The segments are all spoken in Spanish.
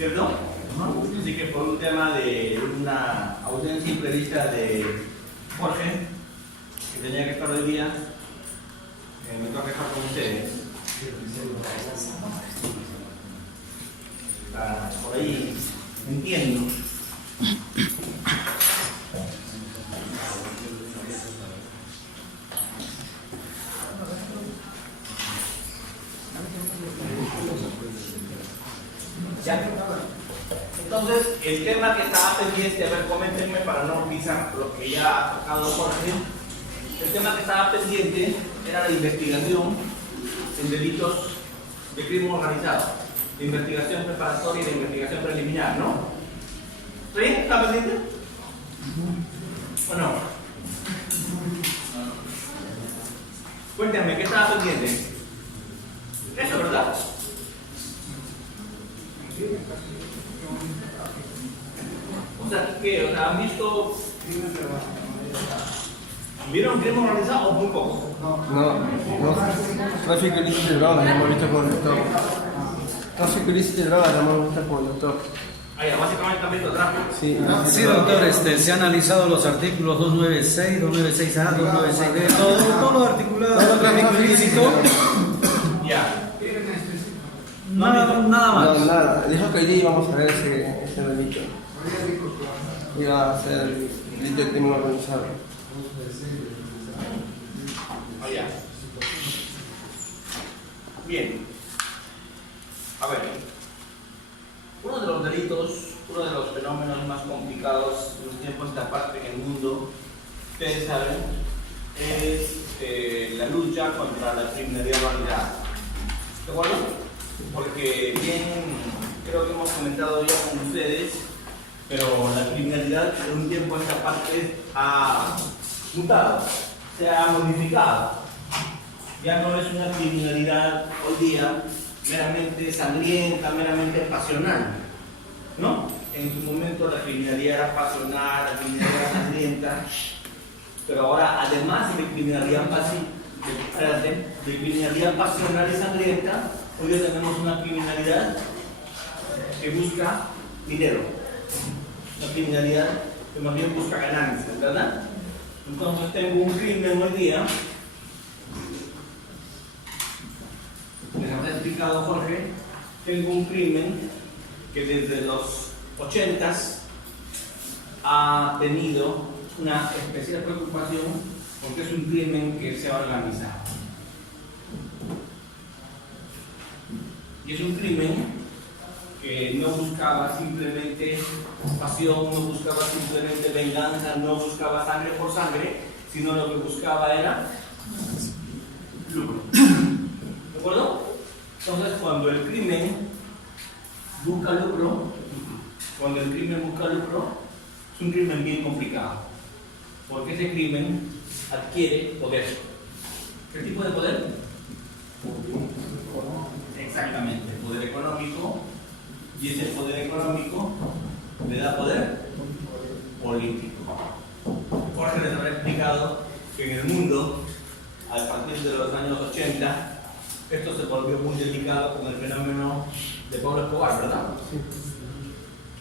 ¿cierto? Así que por un tema de una ausencia imprevista de Jorge, que tenía que estar hoy día, me toca estar con ustedes. Por ahí entiendo. ¿Ya? Entonces, el tema que estaba pendiente, a ver, coméntenme para no pisar lo que ya ha tocado Jorge. El tema que estaba pendiente era la investigación en delitos de crimen organizado, de investigación preparatoria y de investigación preliminar, ¿no? ¿Sí? ¿Está pendiente? ¿O no? Cuéntenme, ¿qué estaba pendiente? Eso, ¿verdad? O sea, ¿qué? O sea, ¿han visto? ¿Vieron crimen organizado o muy poco? No. Tráfico ilícito de drogas, lo hemos visto con el doctor. Tráfico ilícito de drogas, lo hemos visto con el doctor. Ah, ya, básicamente han visto tráfico. Sí, doctor, se han analizado los artículos 296, 296A, 296B, todos los articulados de tráfico ilícito. Ya. Nada más. No, nada. Dijo que hoy día íbamos a ver ese delito. Iba a ser el delito de crimen organizado. Allá. Bien. A ver. Uno de los delitos, uno de los fenómenos más complicados de un tiempo a esta parte en el mundo, ustedes saben, es la lucha contra la criminalidad organizada. ¿De acuerdo? Porque bien, creo que hemos comentado ya con ustedes, pero la criminalidad de un tiempo a esta parte ha mutado, se ha modificado. Ya no es una criminalidad hoy día meramente sangrienta, meramente pasional, ¿no? En su momento la criminalidad era pasional, la criminalidad era sangrienta, pero ahora además de criminalidad pasional y sangrienta, hoy día tenemos una criminalidad que busca dinero, una criminalidad que más bien busca ganancias, ¿verdad? Entonces tengo un crimen hoy día, les ha explicado Jorge, tengo un crimen que desde los 80s ha tenido una especial preocupación porque es un crimen que se ha organizado. Y es un crimen que no buscaba simplemente pasión, no buscaba simplemente venganza, no buscaba sangre por sangre, sino lo que buscaba era lucro. ¿De acuerdo? Entonces, cuando el crimen busca lucro, es un crimen bien complicado, porque ese crimen adquiere poder. ¿Qué tipo de poder? Exactamente, poder económico, y ese poder económico le da poder político. Jorge les habrá explicado que en el mundo, a partir de los años 80, esto se volvió muy delicado con el fenómeno de Pablo Escobar, ¿verdad? Sí.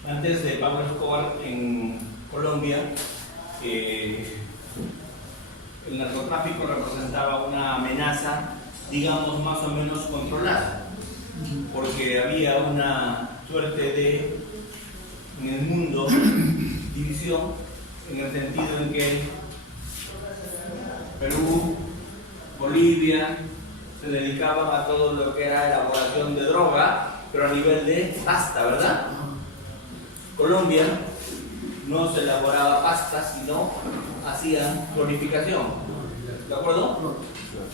Antes de Pablo Escobar en Colombia, el narcotráfico representaba una amenaza, digamos, más o menos controlada, porque había una suerte de, en el mundo, división, en el sentido en que Perú, Bolivia, se dedicaban a todo lo que era elaboración de droga, pero a nivel de pasta, ¿verdad? Colombia no se elaboraba pasta, sino hacían clorificación, ¿de acuerdo?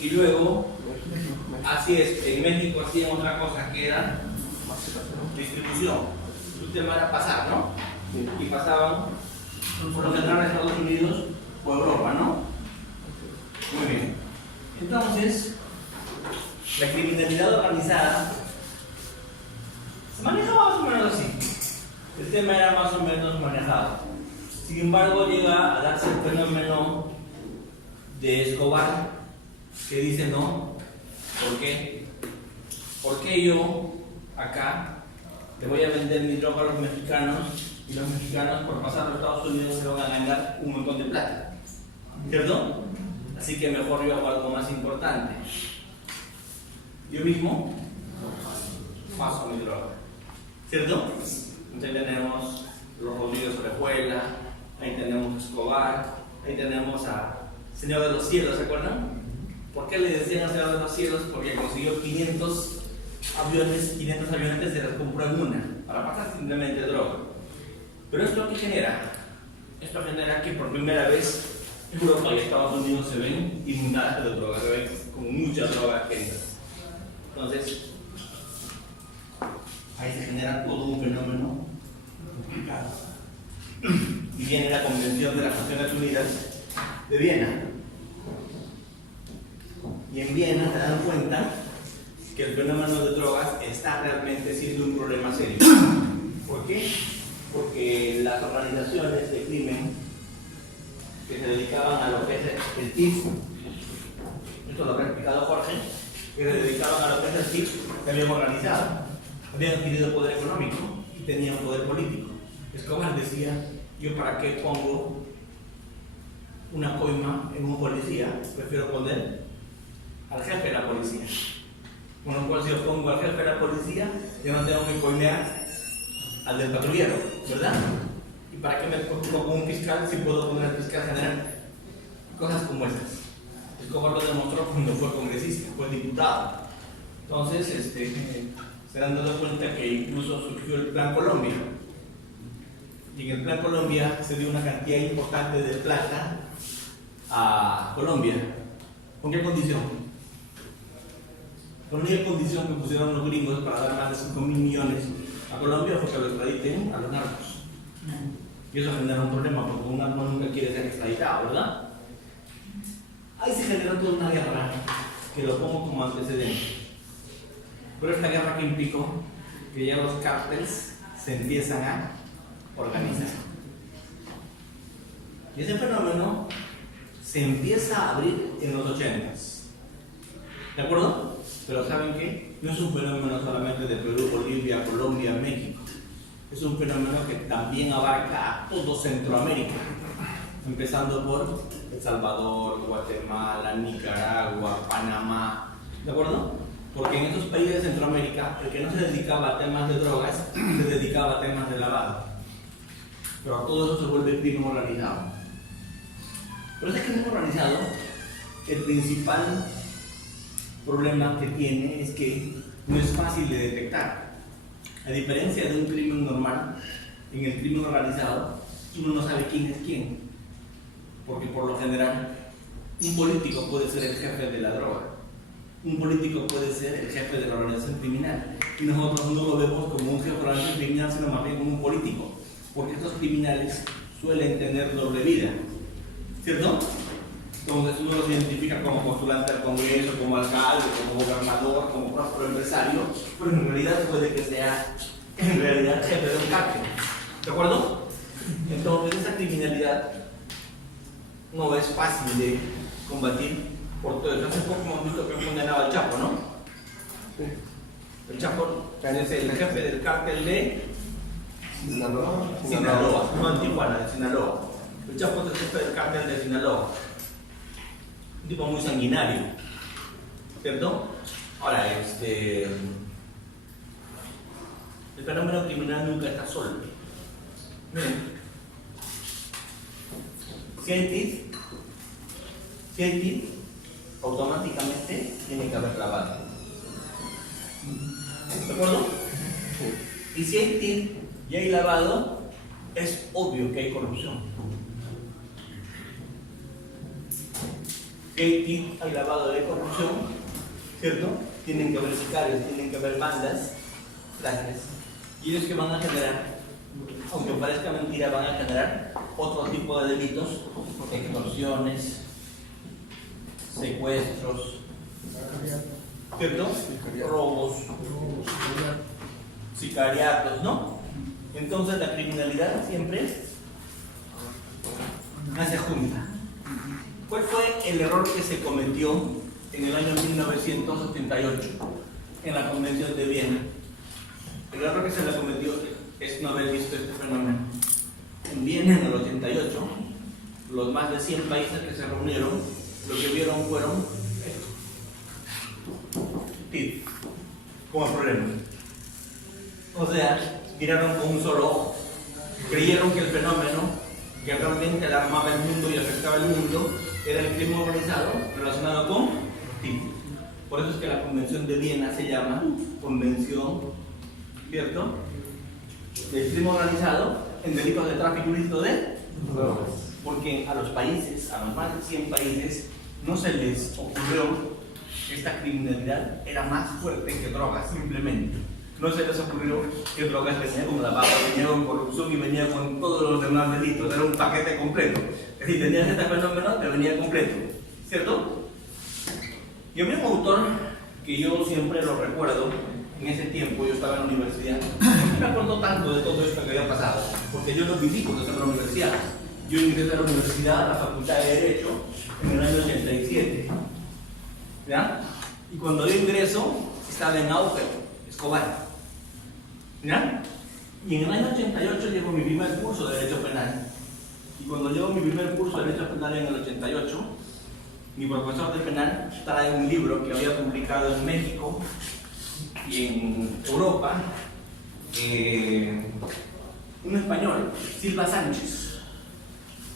Y luego, así es, en México hacían otra cosa que era distribución. Su tema era pasar, ¿no? Y pasaban por lo general a Estados Unidos o Europa, ¿no? Muy bien. Entonces, la criminalidad organizada se manejaba más o menos así. El tema era más o menos manejado. Sin embargo, llega a darse el fenómeno de Escobar, que dice no. ¿Por qué? Porque yo acá le voy a vender mi droga a los mexicanos y los mexicanos por pasar a los Estados Unidos se van a ganar un montón de plata, ¿cierto? Así que mejor yo hago algo más importante. Yo mismo paso mi droga, ¿cierto? Entonces tenemos los Rodríguez Orejuela, ahí tenemos a Escobar, ahí tenemos a Señor de los Cielos, ¿se acuerdan? ¿Por qué le decían a Señor de los Cielos? Porque consiguió 500 avionetas y se las compró en una, para pasar simplemente droga. Pero esto ¿qué genera? Esto genera que por primera vez Europa y Estados Unidos se ven inundadas de droga, se ven con mucha droga que entra. Entonces, ahí se genera todo un fenómeno complicado. Y viene la Convención de las Naciones Unidas de Viena. Y en Viena se dan cuenta que el fenómeno de drogas está realmente siendo un problema serio. ¿Por qué? Porque las organizaciones de crimen que se dedicaban a lo que es el TIF, esto lo habrá explicado Jorge, que se dedicaban a lo que es el TIF, se habían organizado, habían adquirido poder económico y tenían poder político. Escobar decía, yo para qué pongo una coima en un policía, prefiero poner al jefe de la policía. Con lo cual si yo pongo al jefe de la policía, yo no tengo que coimear al del patrullero, ¿verdad? ¿Y para qué me pongo un fiscal si puedo poner al fiscal general? Cosas como estas. Escobar lo demostró cuando fue congresista, fue diputado. Entonces, se han dado cuenta que incluso surgió el Plan Colombia. Y en el Plan Colombia se dio una cantidad importante de plata a Colombia. ¿Con qué condición? La única condición que pusieron los gringos para dar más de 5.000 millones a Colombia fue que lo extraditen a los narcos. Y eso genera un problema porque un narco nunca quiere ser extraditado, ¿verdad? Ahí se generó toda una guerra que lo pongo como antecedente. Pero esta guerra que implicó que ya los cárteles se empiezan a organizar. Y ese fenómeno se empieza a abrir en los 80s. ¿De acuerdo? Pero ¿saben qué? No es un fenómeno solamente de Perú, Bolivia, Colombia, México. Es un fenómeno que también abarca a todo Centroamérica, empezando por El Salvador, Guatemala, Nicaragua, Panamá. ¿De acuerdo? Porque en esos países de Centroamérica, el que no se dedicaba a temas de drogas, se dedicaba a temas de lavado. Pero a todo eso se vuelve crimen organizado. Pero ese crimen organizado, el principal problema que tiene es que no es fácil de detectar. A diferencia de un crimen normal, en el crimen organizado, uno no sabe quién es quién. Porque por lo general, un político puede ser el jefe de la droga. Un político puede ser el jefe de la organización criminal. Y nosotros no lo vemos como un jefe de la organización criminal, sino más bien como un político. Porque estos criminales suelen tener doble vida. ¿Cierto? Entonces uno los identifica como postulante al Congreso, como alcalde, como gobernador, como próspero empresario, pero en realidad puede que sea en realidad jefe de un cártel. ¿De acuerdo? Entonces esa criminalidad no es fácil de combatir por todo eso. Hace poco hemos visto que condenaba al Chapo, ¿no? El Chapo es el jefe del cártel de Sinaloa, no Tijuana, de Sinaloa. El Chapo es el jefe del cártel de Sinaloa. Un tipo muy sanguinario, ¿cierto? Ahora, el fenómeno criminal nunca está solo. Miren, si hay TIF, automáticamente tiene que haber lavado. ¿De acuerdo? Y si hay TIF y hay lavado, es obvio que hay corrupción. Hay lavado de corrupción, ¿cierto? Tienen que haber sicarios, tienen que haber bandas, clases. Y ellos que van a generar, aunque parezca mentira, van a generar otro tipo de delitos, extorsiones, secuestros, ¿cierto? Robos, sicariatos, ¿no? Entonces la criminalidad siempre nace junta. ¿Cuál fue el error que se cometió en el año 1978 en la Convención de Viena? El error que se le cometió no haber visto este fenómeno. En Viena, en el 88, los más de 100 países que se reunieron, lo que vieron fueron esto. TID, como problema. O sea, miraron con un solo ojo. Creyeron que el fenómeno que realmente alarmaba el mundo y afectaba el mundo era el crimen organizado relacionado con TID. Por eso es que la Convención de Viena se llama Convención, ¿cierto?, del crimen organizado en delitos de tráfico ilícito de drogas. Porque a los países, a los más de 100 países, no se les ocurrió que esta criminalidad era más fuerte que drogas, simplemente. No se les ocurrió que drogas venía con lavado, venía con corrupción y venía con todos los demás delitos. Era un paquete completo. Es decir, tenías este fenómeno que venía completo, ¿cierto? Y había un autor que yo siempre lo recuerdo. En ese tiempo yo estaba en la universidad. No me acuerdo tanto de todo esto que había pasado, porque yo lo viví cuando estaba en la universidad. Yo ingresé a la universidad, a la Facultad de Derecho, en el año 87. ¿Ya? Y cuando yo ingreso, estaba en auge Escobar. ¿Ya? Y en el año 88 llegó mi primer curso de Derecho Penal. Y cuando llegó mi primer curso de Derecho Penal en el 88, mi profesor de penal trae un libro que había publicado en México y en Europa, un español, Silva Sánchez.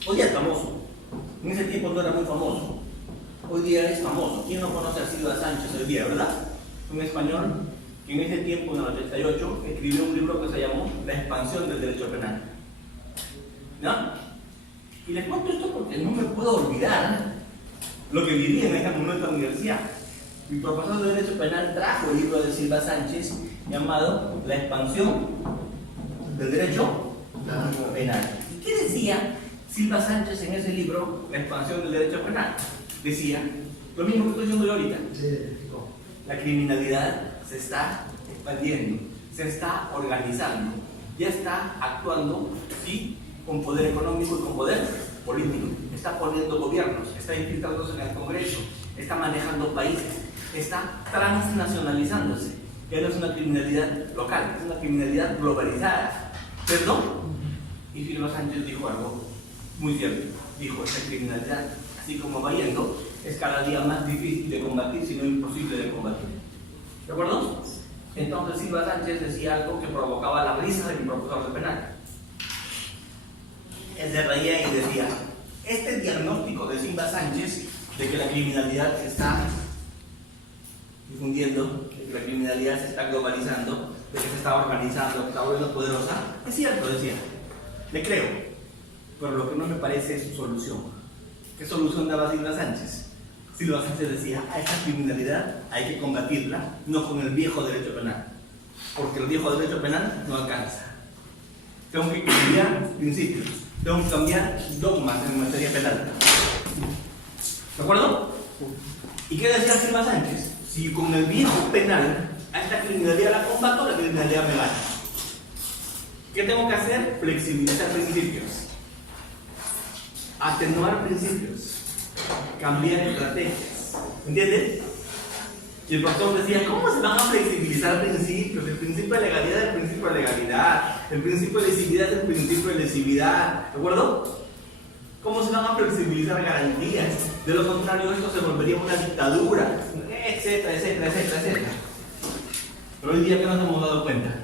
Hoy día es famoso. En ese tiempo no era muy famoso. Hoy día es famoso. ¿Quién no conoce a Silva Sánchez hoy día, verdad? Un español que en ese tiempo, en el 88, escribió un libro que se llamó La expansión del derecho penal. ¿No? Y les cuento esto porque no me puedo olvidar lo que viví en ese momento en la universidad. Mi profesor de Derecho Penal trajo el libro de Silva Sánchez llamado La expansión del derecho penal. ¿Y qué decía Silva Sánchez en ese libro, La expansión del derecho penal? Decía lo mismo que estoy diciendo yo ahorita. La criminalidad se está expandiendo, se está organizando, ya está actuando, sí, con poder económico y con poder político. Está poniendo gobiernos, está infiltrándose en el Congreso, está manejando países, está transnacionalizándose. Ya no es una criminalidad local, es una criminalidad globalizada. ¿Perdón? Y Silva Sánchez dijo algo muy cierto. Dijo, esta criminalidad, así como va yendo, es cada día más difícil de combatir, si no imposible de combatir. ¿De acuerdo? Entonces Silva Sánchez decía algo que provocaba la risa de mi profesor de penal. Él se reía y decía, este diagnóstico de Silva Sánchez de que la criminalidad se está difundiendo, de que la criminalidad se está globalizando, de que se está organizando, que se está volviendo poderosa, es cierto, decía. Le creo, pero lo que no me parece es su solución. ¿Qué solución daba Silva Sánchez? Silva Sánchez decía, a esta criminalidad hay que combatirla, no con el viejo derecho penal, porque el viejo derecho penal no alcanza. Tengo que cambiar principios, tengo que cambiar dogmas en materia penal. ¿De acuerdo? ¿Y qué decía Silva Sánchez? Si con el viejo penal a esta criminalidad la combato, la criminalidad me gana. ¿Qué tengo que hacer? Flexibilizar principios, atenuar principios, cambiar estrategias. ¿Entiendes? Y el profesor decía, ¿cómo se van a flexibilizar principios? El principio de legalidad es el principio de legalidad, el principio de lesividad es el principio de lesividad. ¿De acuerdo? ¿Cómo se van a flexibilizar garantías? De lo contrario, esto se volvería una dictadura, etcétera, etcétera, etcétera, etcétera. Pero hoy día, ¿qué nos hemos dado cuenta?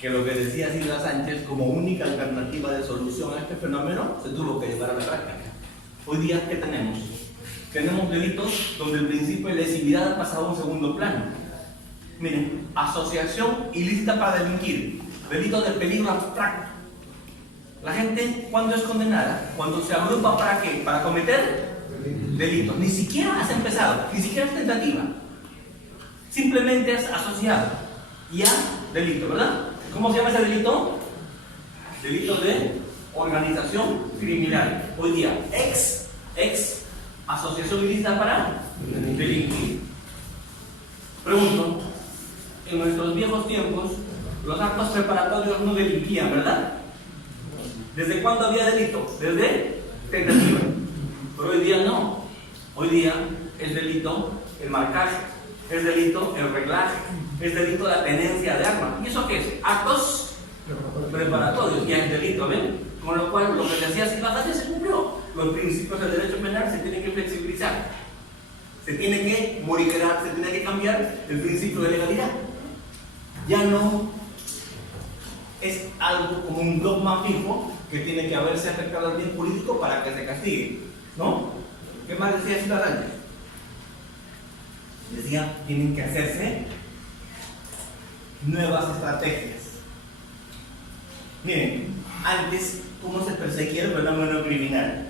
Que lo que decía Silva Sánchez como única alternativa de solución a este fenómeno se tuvo que llevar a la práctica. Hoy día, ¿qué tenemos? Tenemos delitos donde el principio de lesividad ha pasado a un segundo plano. Miren, asociación ilícita para delinquir, delito de peligro abstracto. La gente, ¿cuándo es condenada? Cuando se agrupa ¿para qué? Para cometer delitos. Ni siquiera has empezado, ni siquiera es tentativa. Simplemente es asociado. Ya, delito, ¿verdad? ¿Cómo se llama ese delito? Delito de organización criminal. Hoy día, ex asociación ilícita para delinquir. Pregunto, en nuestros viejos tiempos, los actos preparatorios no delinquían, ¿verdad? ¿Desde cuándo había delito? Desde tentativa. Pero hoy día no. Hoy día es delito el marcaje, es delito el reglaje, es delito la tenencia de armas. ¿Y eso qué es? Actos preparatorios, ya es delito, ¿ven? Con lo cual, lo que se hacía sin batalla se cumplió. Los principios del derecho penal se tienen que flexibilizar, se tiene que modificar, se tiene que cambiar el principio de legalidad. Ya no es algo como un dogma fijo que tiene que haberse afectado al bien político para que se castigue, ¿no? ¿Qué más decía Ciudadano? Decía, tienen que hacerse nuevas estrategias. Miren, antes, ¿cómo se perseguía el fenómeno criminal?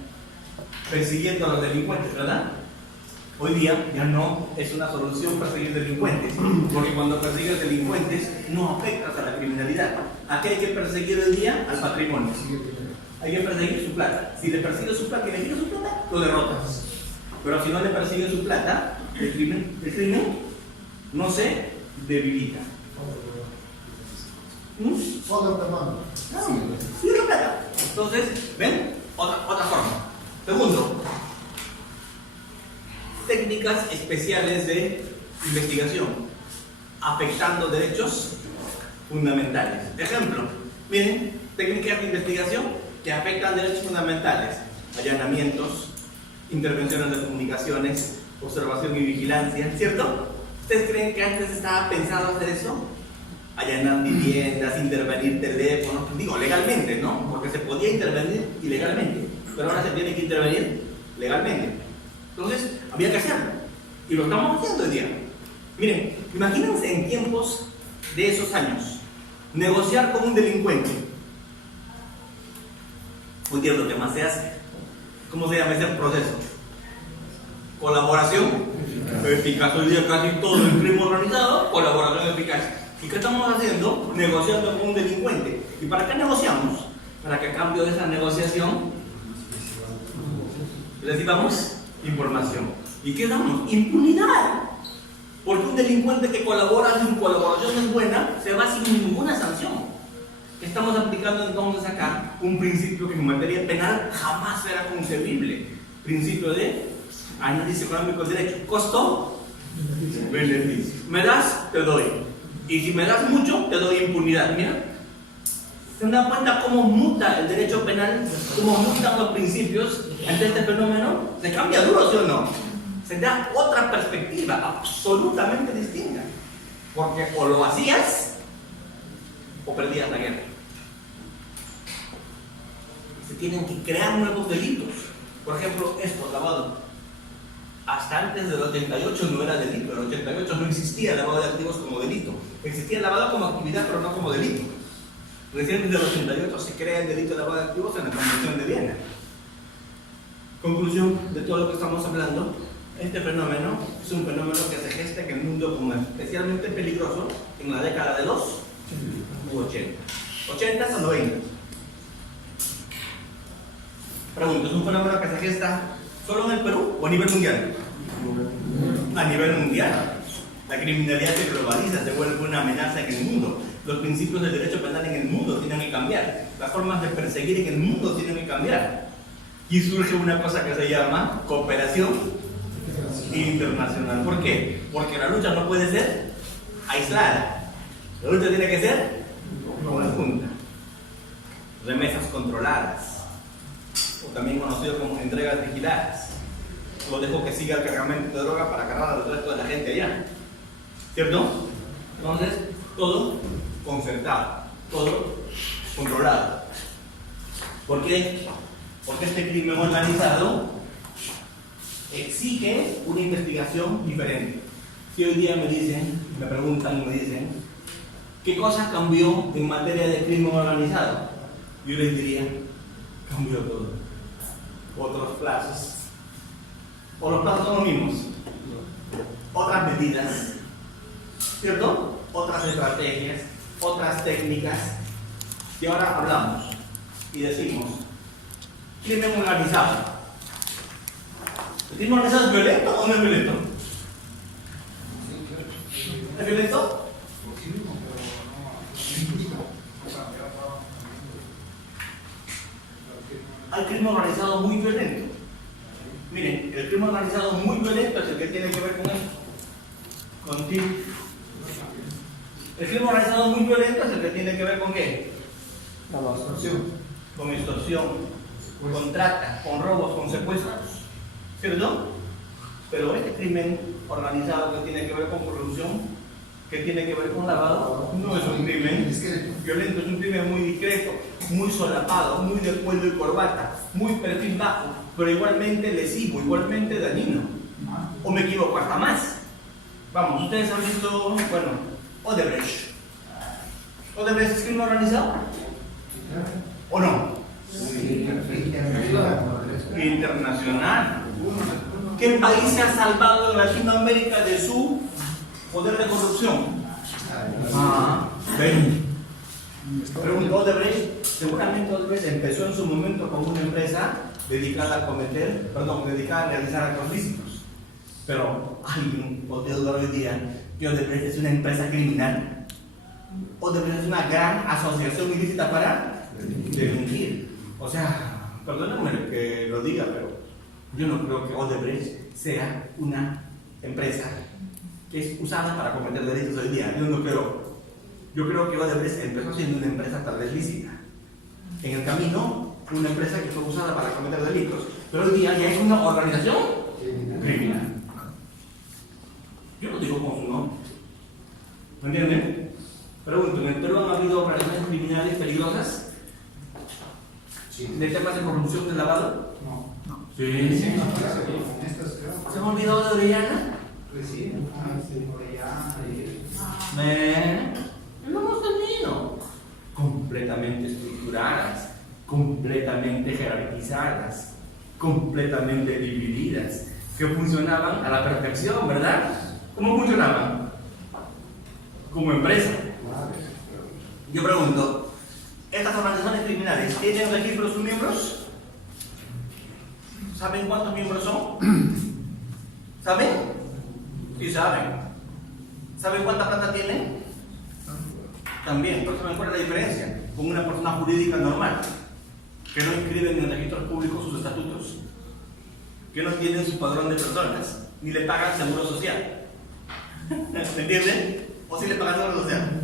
Persiguiendo a los delincuentes, ¿verdad? Hoy día ya no es una solución perseguir delincuentes, porque cuando persigues delincuentes no afectas a la criminalidad. ¿A qué hay que perseguir hoy día? Al patrimonio. Hay que perseguir su plata. Si le persigues su plata y le quitas su plata, lo derrotas. Pero si no le persigues su plata, el crimen no se debilita. Solo te mando. Sí, la plata. Entonces, ¿ven? Otra forma. Segundo, técnicas especiales de investigación afectando derechos fundamentales. Ejemplo, miren, técnicas de investigación que afectan derechos fundamentales: allanamientos, intervenciones de comunicaciones, observación y vigilancia, ¿cierto? ¿Ustedes creen que antes estaba pensado hacer eso? Allanar viviendas, intervenir teléfonos, digo legalmente, ¿no? Porque se podía intervenir ilegalmente, pero ahora se tiene que intervenir legalmente. Entonces, había que hacerlo. Y lo estamos haciendo hoy día. Miren, imagínense en tiempos de esos años, negociar con un delincuente. Hoy día es lo que más se hace. ¿Cómo se llama ese proceso? Colaboración eficaz. Hoy día casi todo el crimen organizado, colaboración eficaz. ¿Y qué estamos haciendo? Negociando con un delincuente. ¿Y para qué negociamos? Para que a cambio de esa negociación recibamos información. ¿Y qué damos? Impunidad. Porque un delincuente que colabora, si su colaboración es buena, se va sin ninguna sanción. Estamos aplicando entonces acá un principio que en materia penal jamás era concebible. Principio de análisis económico del derecho. Costo, beneficio. Me das, te doy. Y si me das mucho, te doy impunidad. Mira, ¿se dan cuenta cómo muta el derecho penal? ¿Cómo mutan los principios ante este fenómeno? Se cambia duro, ¿sí o no? Se da otra perspectiva absolutamente distinta. Porque o lo hacías o perdías la guerra. Se tienen que crear nuevos delitos. Por ejemplo, esto, lavado. Hasta antes del 88 no era delito. En el 88 no existía el lavado de activos como delito. Existía el lavado como actividad, pero no como delito. Recién desde el 88 se crea el delito de lavado de activos en la Convención de Viena. Conclusión de todo lo que estamos hablando: este fenómeno es un fenómeno que se gesta en el mundo como especialmente peligroso en la década de los 80. 80 a 90. Pregunto, ¿es un fenómeno que se gesta solo en el Perú o a nivel mundial? A nivel mundial. La criminalidad se globaliza, se vuelve una amenaza en el mundo. Los principios del derecho penal en el mundo tienen que cambiar. Las formas de perseguir en el mundo tienen que cambiar. Y surge una cosa que se llama cooperación internacional. ¿Por qué? Porque la lucha no puede ser aislada. La lucha tiene que ser conjunta. Remesas controladas, o también conocido como entregas vigiladas. Lo dejo que siga el cargamento de droga para cargar al resto de la gente allá. ¿Cierto? Entonces, todo concertado, todo controlado. ¿Por qué? Porque este crimen organizado exige una investigación diferente. Si hoy día me preguntan y me dicen, ¿qué cosa cambió en materia de crimen organizado? Yo les diría, cambió todo. Otros plazos. O los plazos son los mismos. Otras medidas, ¿cierto? Otras estrategias, otras técnicas. Y ahora hablamos y decimos, crimen organizado. ¿El crimen organizado es violento o no es violento? ¿Es violento? Hay crimen organizado muy violento. Miren, el crimen organizado muy violento es el que tiene que ver con esto. Contigo. El crimen organizado muy violento es el que tiene que ver con ¿qué? con extorsión, con trata, con robos, con secuestros, ¿cierto? Pero este crimen organizado que tiene que ver con corrupción, que tiene que ver con lavado, no es un crimen violento, es un crimen muy discreto, muy solapado, muy de cuello y corbata, muy perfil bajo, pero igualmente lesivo, igualmente dañino. ¿O me equivoco? Hasta más. Vamos, ustedes han visto, bueno, Odebrecht. ¿Odebrecht es crimen organizado? ¿O no? Internacional. ¿Qué país se ha salvado en Latinoamérica de su poder de corrupción? Ven. Pregunto, Odebrecht, seguramente Odebrecht empezó en su momento como una empresa dedicada a realizar actos lícitos. Pero alguien podría dudar hoy día que Odebrecht es una empresa criminal. Odebrecht es una gran asociación ilícita para delinquir. O sea, perdónenme que lo diga, pero yo no creo que Odebrecht sea una empresa que es usada para cometer delitos hoy día. Yo no creo. Yo creo que Odebrecht empezó siendo una empresa tal vez lícita. En el camino, una empresa que fue usada para cometer delitos, pero hoy día ya es una organización criminal. Yo no digo con su nombre. ¿Me entienden? Pregunto, ¿en el Perú han habido organizaciones criminales peligrosas? ¿De temas de corrupción, de lavado? No. Sí. ¿Se me ha olvidado de Orellana? No hemos tenido. Completamente estructuradas, completamente jerarquizadas, completamente divididas, que funcionaban a la perfección, ¿verdad? ¿Cómo funcionaban? Como empresa. Yo pregunto, ¿estas organizaciones criminales tienen registro de sus miembros? ¿Saben cuántos miembros son? ¿Saben? Sí saben. ¿Saben cuánta plata tienen? También, pero ¿saben cuál es la diferencia? Con una persona jurídica normal, que no inscriben en registros públicos sus estatutos, que no tienen su padrón de personas, ni le pagan seguro social. ¿Me entienden? ¿O si le pagan seguro social?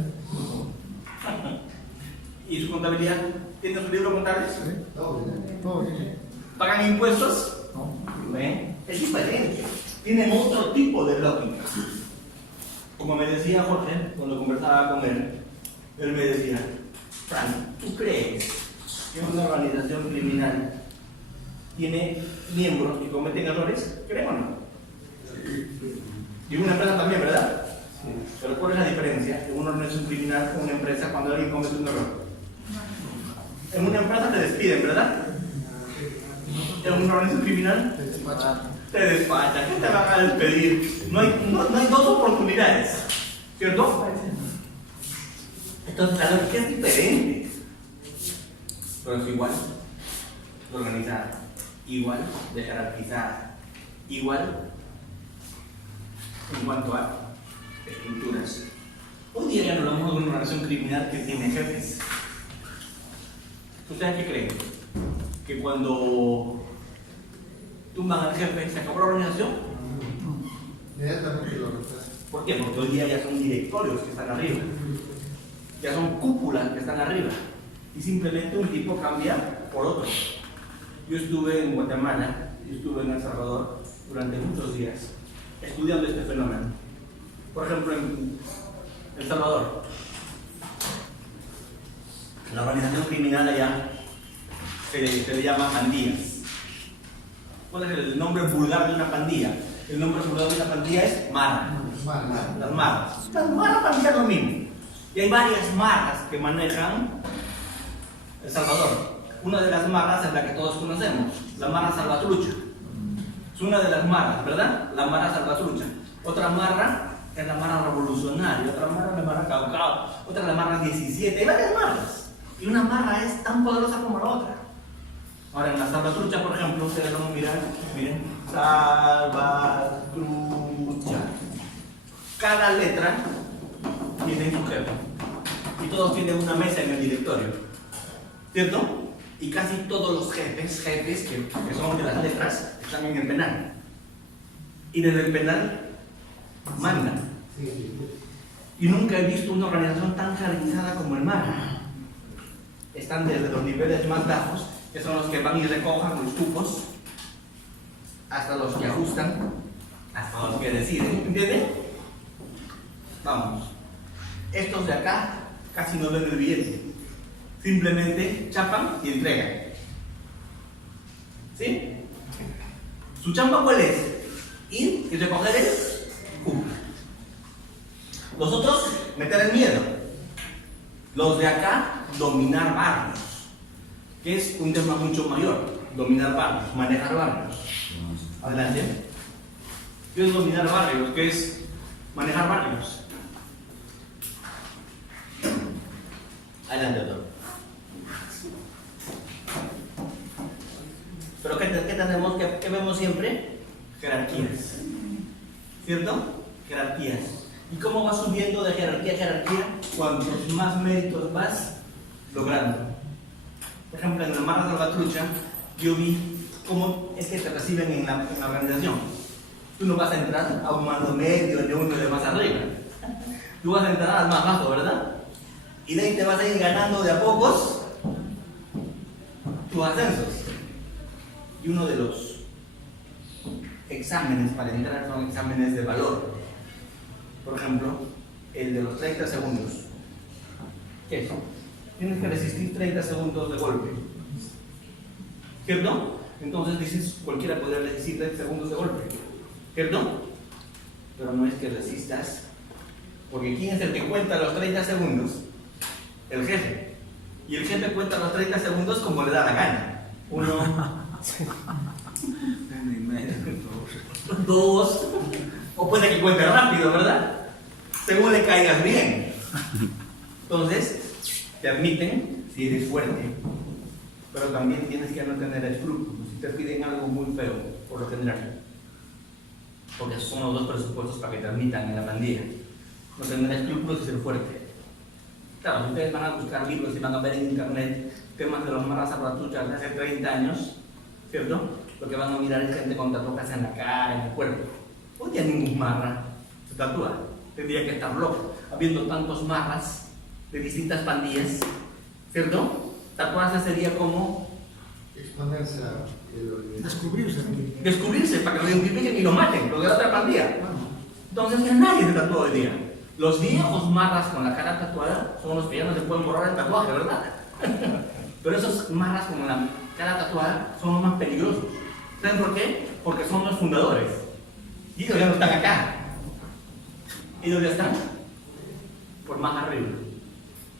¿Y su contabilidad? ¿Tiene su libro contable? ¿Pagan impuestos? ¿Ven? Es diferente. Tienen otro tipo de lógica. Como me decía Jorge, cuando conversaba con él me decía, Fran, ¿tú crees que una organización criminal tiene miembros que cometen errores? ¿Creen o no? Y una empresa también, ¿verdad? Pero ¿cuál es la diferencia de una organización criminal con una empresa cuando alguien comete un error? En una empresa te despiden, ¿verdad? En una organización criminal te despachan. ¿Qué te van a despedir? No hay dos oportunidades, ¿cierto? Entonces la lógica es diferente, pero es igual de organizada, igual de jerarquizada, igual en cuanto a estructuras. Hoy día ya no hablamos de una organización criminal que tiene jefes. ¿Ustedes qué creen? Que cuando tumban al jefe se acabó la organización. Inmediatamente lo reemplazan. ¿Por qué? Porque hoy día ya son directorios que están arriba, ya son cúpulas que están arriba, y simplemente un tipo cambia por otro. Yo estuve en Guatemala, yo estuve en El Salvador durante muchos días estudiando este fenómeno. Por ejemplo, en El Salvador, la organización criminal allá se le llama pandillas. ¿Cuál es el nombre vulgar de una pandilla? El nombre vulgar de una pandilla es marra. Las marras. Las marras también es lo mismo. Y hay varias marras que manejan El Salvador. Una de las marras es la que todos conocemos, la marra salvatrucha. Es una de las marras, ¿verdad? La marra salvatrucha. Otra marra es la marra revolucionaria, otra marra es la marra caucao, otra es la marra 17. Hay varias marras. Y una marra es tan poderosa como la otra. Ahora, en la salvatrucha, por ejemplo, ustedes van a mirar, miren, salvatrucha. Cada letra tiene su jefe. Y todos tienen una mesa en el directorio. ¿Cierto? Y casi todos los jefes que son de las letras, están en el penal. Y desde el penal mandan. Y nunca he visto una organización tan jerarquizada como el MAR. están desde los niveles más bajos, que son los que van y recojan los cupos, hasta los que ajustan, hasta los que deciden, ¿entienden? Vamos. Estos de acá casi no ven el billete. Simplemente chapan y entregan. ¿Sí? ¿Su chamba cuál es? Ir y recoger el cupo. Los otros, meter el miedo. Los de acá, dominar barrios, que es un tema mucho mayor. Dominar barrios, manejar barrios. Adelante. ¿Qué es dominar barrios? ¿Qué es manejar barrios? Adelante, doctor. Pero ¿qué tenemos? ¿Qué vemos siempre? Jerarquías. ¿Cierto? Jerarquías. ¿Y cómo vas subiendo de jerarquía a jerarquía? Cuantos más méritos vas logrando. Por ejemplo, en la Marra Salvatrucha, yo vi cómo es que te reciben en la organización. Tú no vas a entrar a un mando medio ni uno de más arriba. Tú vas a entrar al más bajo, ¿verdad? Y de ahí te vas a ir ganando de a pocos tus ascensos. Y uno de los exámenes para entrar son exámenes de valor. Por ejemplo, el de los 30 segundos. ¿Qué es? Tienes que resistir 30 segundos de golpe. ¿Cierto? Entonces dices, cualquiera podría resistir 30 segundos de golpe. ¿Cierto? Pero no es que resistas. Porque ¿quién es el que cuenta los 30 segundos? El jefe. Y el jefe cuenta los 30 segundos como le da la gana. 1, 2, o puede que cuente rápido, ¿verdad? Según le caigas bien. Entonces, te admiten si eres fuerte, pero también tienes que no tener escrúpulos. Si te piden algo muy feo, por lo general, porque esos son los dos presupuestos para que te admitan en la pandilla: no tener escrúpulos y ser fuerte. Claro, ustedes van a buscar libros y van a ver en internet temas de los Marras Salvatruchas de hace 30 años, ¿cierto? Lo que van a mirar es gente con tatuajes en la cara, en el cuerpo. Hoy día ningún marra se tatúa. Tendría que estar loco, habiendo tantos marras de distintas pandillas, ¿cierto? Tatuarse sería como exponerse a descubrirse para que lo identifiquen y lo maten, los de la otra pandilla. Entonces ya nadie se tatúa hoy día. Los viejos marras con la cara tatuada son los que ya no se pueden borrar el tatuaje, ¿verdad? Pero esos marras con la cara tatuada son los más peligrosos. ¿Saben por qué? Porque son los fundadores. Y ellos ya no están acá. Ellos ya están por más arriba.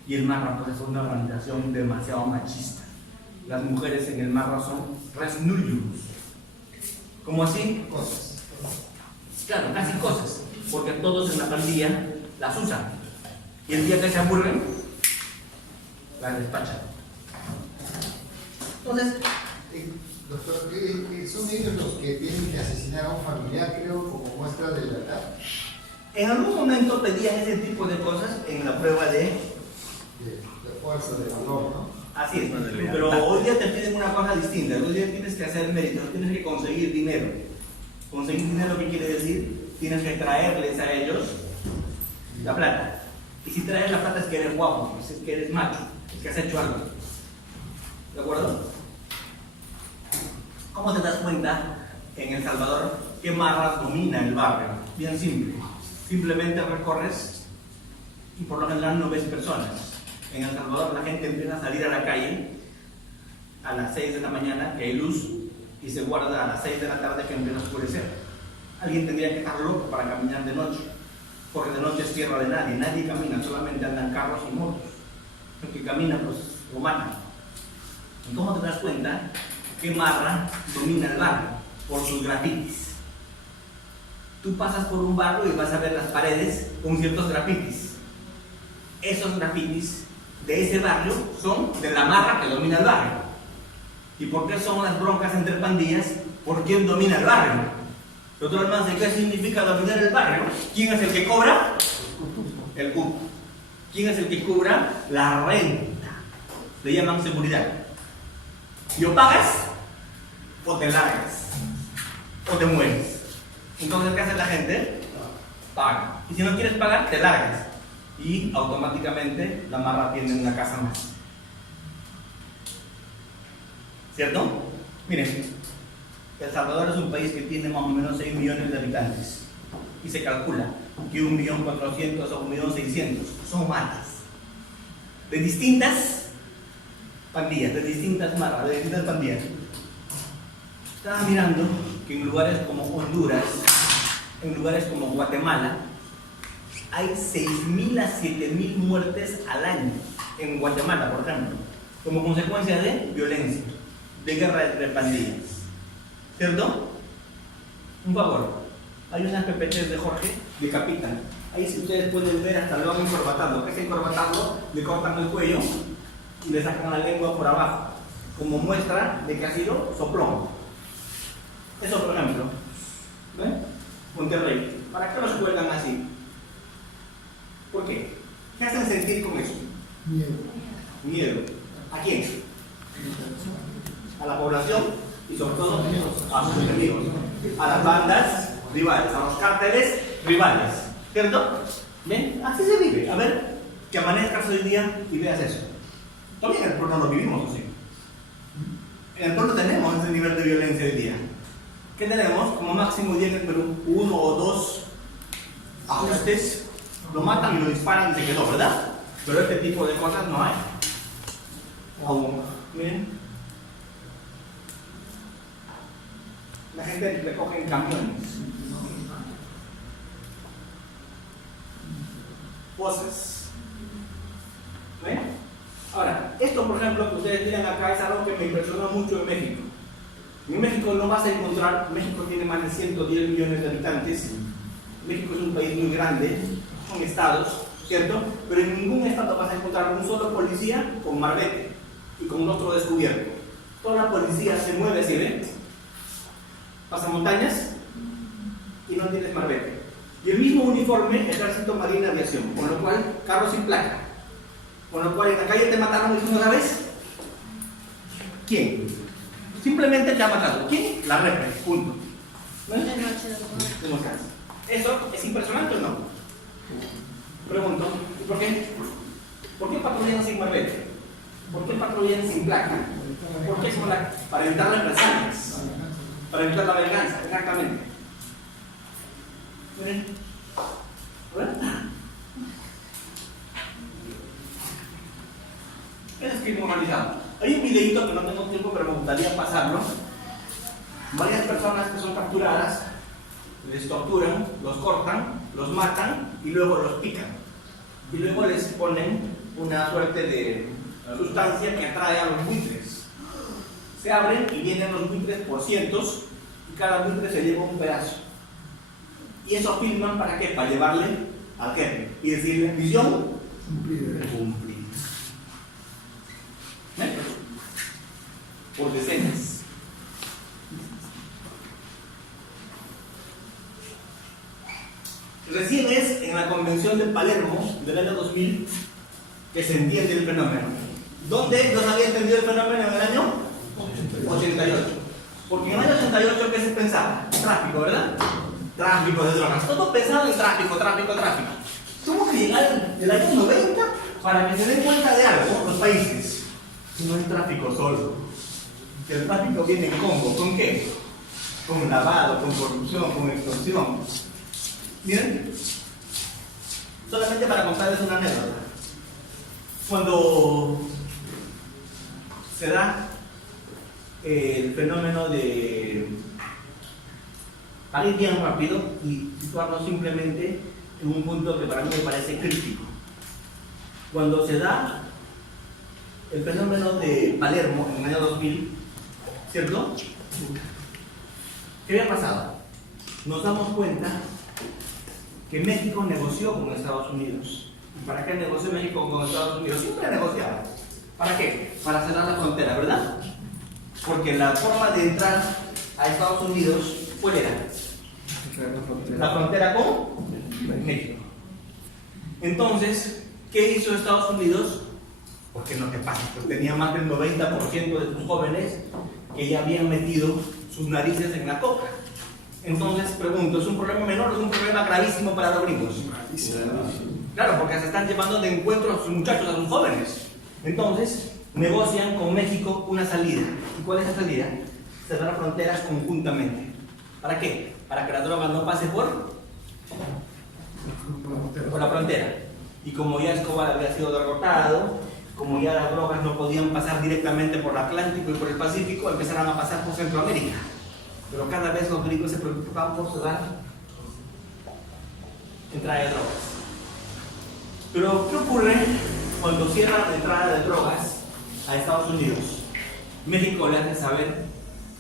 Y el marra pues, es una organización demasiado machista. Las mujeres en el marra son resnurius. ¿Cómo así? Cosas. Claro, casi cosas. Porque todos en la pandilla las usan. Y el día que se aburren, las despachan. Entonces, Doctor, ¿son ellos los que tienen que asesinar a un familiar, creo, como muestra de lealtad? en algún momento pedían ese tipo de cosas en la prueba de fuerza, de valor, ¿no? Así es, pero hoy día te piden una cosa distinta. Hoy día tienes que hacer méritos, tienes que conseguir dinero. Conseguir dinero, ¿qué quiere decir? Tienes que traerles a ellos la plata. Y si traes la plata es que eres guapo, es que eres macho, es que has hecho algo. ¿De acuerdo? ¿Cómo te das cuenta en El Salvador qué marras domina el barrio? Bien simple. Simplemente recorres y por lo general no ves personas. En El Salvador la gente empieza a salir a la calle a las 6 de la mañana, que hay luz, y se guarda a las 6 de la tarde, que empieza a oscurecer. Alguien tendría que estar loco para caminar de noche, porque de noche es tierra de nadie, nadie camina, solamente andan carros y motos. El que camina, pues lo matan. ¿Y cómo te das cuenta qué marra domina el barrio? Por sus grafitis. Tú pasas por un barrio y vas a ver las paredes con ciertos grafitis. Esos grafitis de ese barrio son de la marra que domina el barrio. ¿Y por qué son las broncas entre pandillas? ¿Por quién domina el barrio? Doctor Almanza, ¿qué significa dominar el barrio? ¿Quién es el que cobra? El cupo. ¿Quién es el que cobra? La renta. Le llaman seguridad. ¿Y o pagas o te largas o te mueres? Entonces, ¿qué hace la gente? Paga. Y si no quieres pagar, te largas. Y automáticamente la marra tiene una casa más. ¿cierto? Miren, El Salvador es un país que tiene más o menos 6 millones de habitantes y se calcula que 1.400.000 o 1.600.000 son matas de distintas pandillas, de distintas maras, de distintas pandillas. Estaba mirando que en lugares como Honduras, en lugares como Guatemala, hay 6.000 a 7.000 muertes al año en Guatemala, por ejemplo, como consecuencia de violencia, de guerra entre pandillas. ¿Cierto? Un favor, hay unas PPTs de Jorge de Capital. Ahí, si ustedes pueden ver, hasta lo van encorbatando. ¿Qué es encorbatando? Le cortan el cuello y le sacan la lengua por abajo, como muestra de que ha sido soplón. Eso, por ejemplo. ¿Ven? Monterrey. ¿Para qué los cuelgan así? ¿Por qué? ¿Qué hacen sentir con eso? Miedo. Miedo. ¿A quién? A la población y sobre todo a sus enemigos, a las bandas rivales, a los cárteles rivales, ¿cierto? ¿Ven? Así se vive. A ver, que amanezcas hoy día y veas eso. También en el pueblo lo vivimos así. En el pueblo tenemos ese nivel de violencia hoy día. ¿Qué tenemos? Como máximo día en el Perú, 1 o 2 ajustes, lo matan y lo disparan y se quedó, ¿verdad? Pero este tipo de cosas no hay. Aún, miren. La gente recoge en camiones. Voces. ¿Ven? Ahora, esto por ejemplo que ustedes miran acá es algo que me impresionó mucho en México. En México no vas a encontrar, México tiene más de 110 millones de habitantes. México es un país muy grande, son estados, ¿cierto? Pero en ningún estado vas a encontrar un solo policía con marbete y con rostro descubierto. Toda la policía se mueve así, ¿ven? Pasa montañas y no tienes marbete. Y el mismo uniforme, Ejército, Marina, Aviación, con lo cual, carros sin placa. Con lo cual, en la calle te mataron y tú no sabes quién. Simplemente te ha matado. ¿Quién? La repre, punto. ¿No? ¿Eso es impresionante o no? Pregunto, ¿y por qué? ¿Por qué patrullan sin marbete? ¿Por qué patrullan sin placa? ¿Por qué sin placa? Para evitar las represalias. Para evitar la venganza, exactamente. ¿Miren? Eso es crimen organizado. Hay un videito que no tengo tiempo, pero me gustaría pasarlo. Varias personas que son capturadas, les torturan, los cortan, los matan y luego los pican. Y luego les ponen una suerte de sustancia que atrae a los buitres. Se abren y vienen los buitres por cientos y cada buitre se lleva un pedazo. Y eso filman ¿para qué? Para llevarle al jefe y decirle, misión cumplida. ¿Ven? Por decenas. Recién es en la Convención de Palermo del año 2000 que se entiende el fenómeno. ¿Dónde no se había entendido el fenómeno en el año? 88. Porque en el año 88, ¿qué se pensaba? Tráfico, ¿verdad? Tráfico de drogas. Todo pensado en tráfico. Tuvo que llegar el año 90 para que se den cuenta de algo los países. Que no hay tráfico solo. Que el tráfico viene en combo. ¿Con qué? Con lavado, con corrupción, con extorsión. Miren, solamente para contarles una anécdota. Cuando se da el fenómeno de, para ir bien rápido y situarnos simplemente en un punto que para mí me parece crítico. Cuando se da el fenómeno de Palermo en el año 2000, ¿cierto? ¿Qué había pasado? Nos damos cuenta que México negoció con Estados Unidos. ¿Y para qué negoció México con Estados Unidos? Siempre negociaba. ¿Para qué? Para cerrar la frontera, ¿verdad? Porque la forma de entrar a Estados Unidos, ¿cuál era? La frontera con México. Entonces, ¿qué hizo Estados Unidos? Porque no te pasa, pues tenía más del 90% de sus jóvenes que ya habían metido sus narices en la coca. Entonces, pregunto, ¿es un problema menor o es un problema gravísimo para los gringos? Claro, porque se están llevando de encuentro a sus muchachos, a sus jóvenes. Entonces, negocian con México una salida. ¿Y cuál es la salida? Cerrar fronteras conjuntamente. ¿Para qué? Para que la droga no pase por la frontera. Y como ya Escobar había sido derrotado, como ya las drogas no podían pasar directamente por el Atlántico y por el Pacífico, empezaron a pasar por Centroamérica. Pero cada vez los gringos se preocupaban por cerrar entrada de drogas. Pero, ¿qué ocurre cuando cierran la entrada de drogas a Estados Unidos? México le hace saber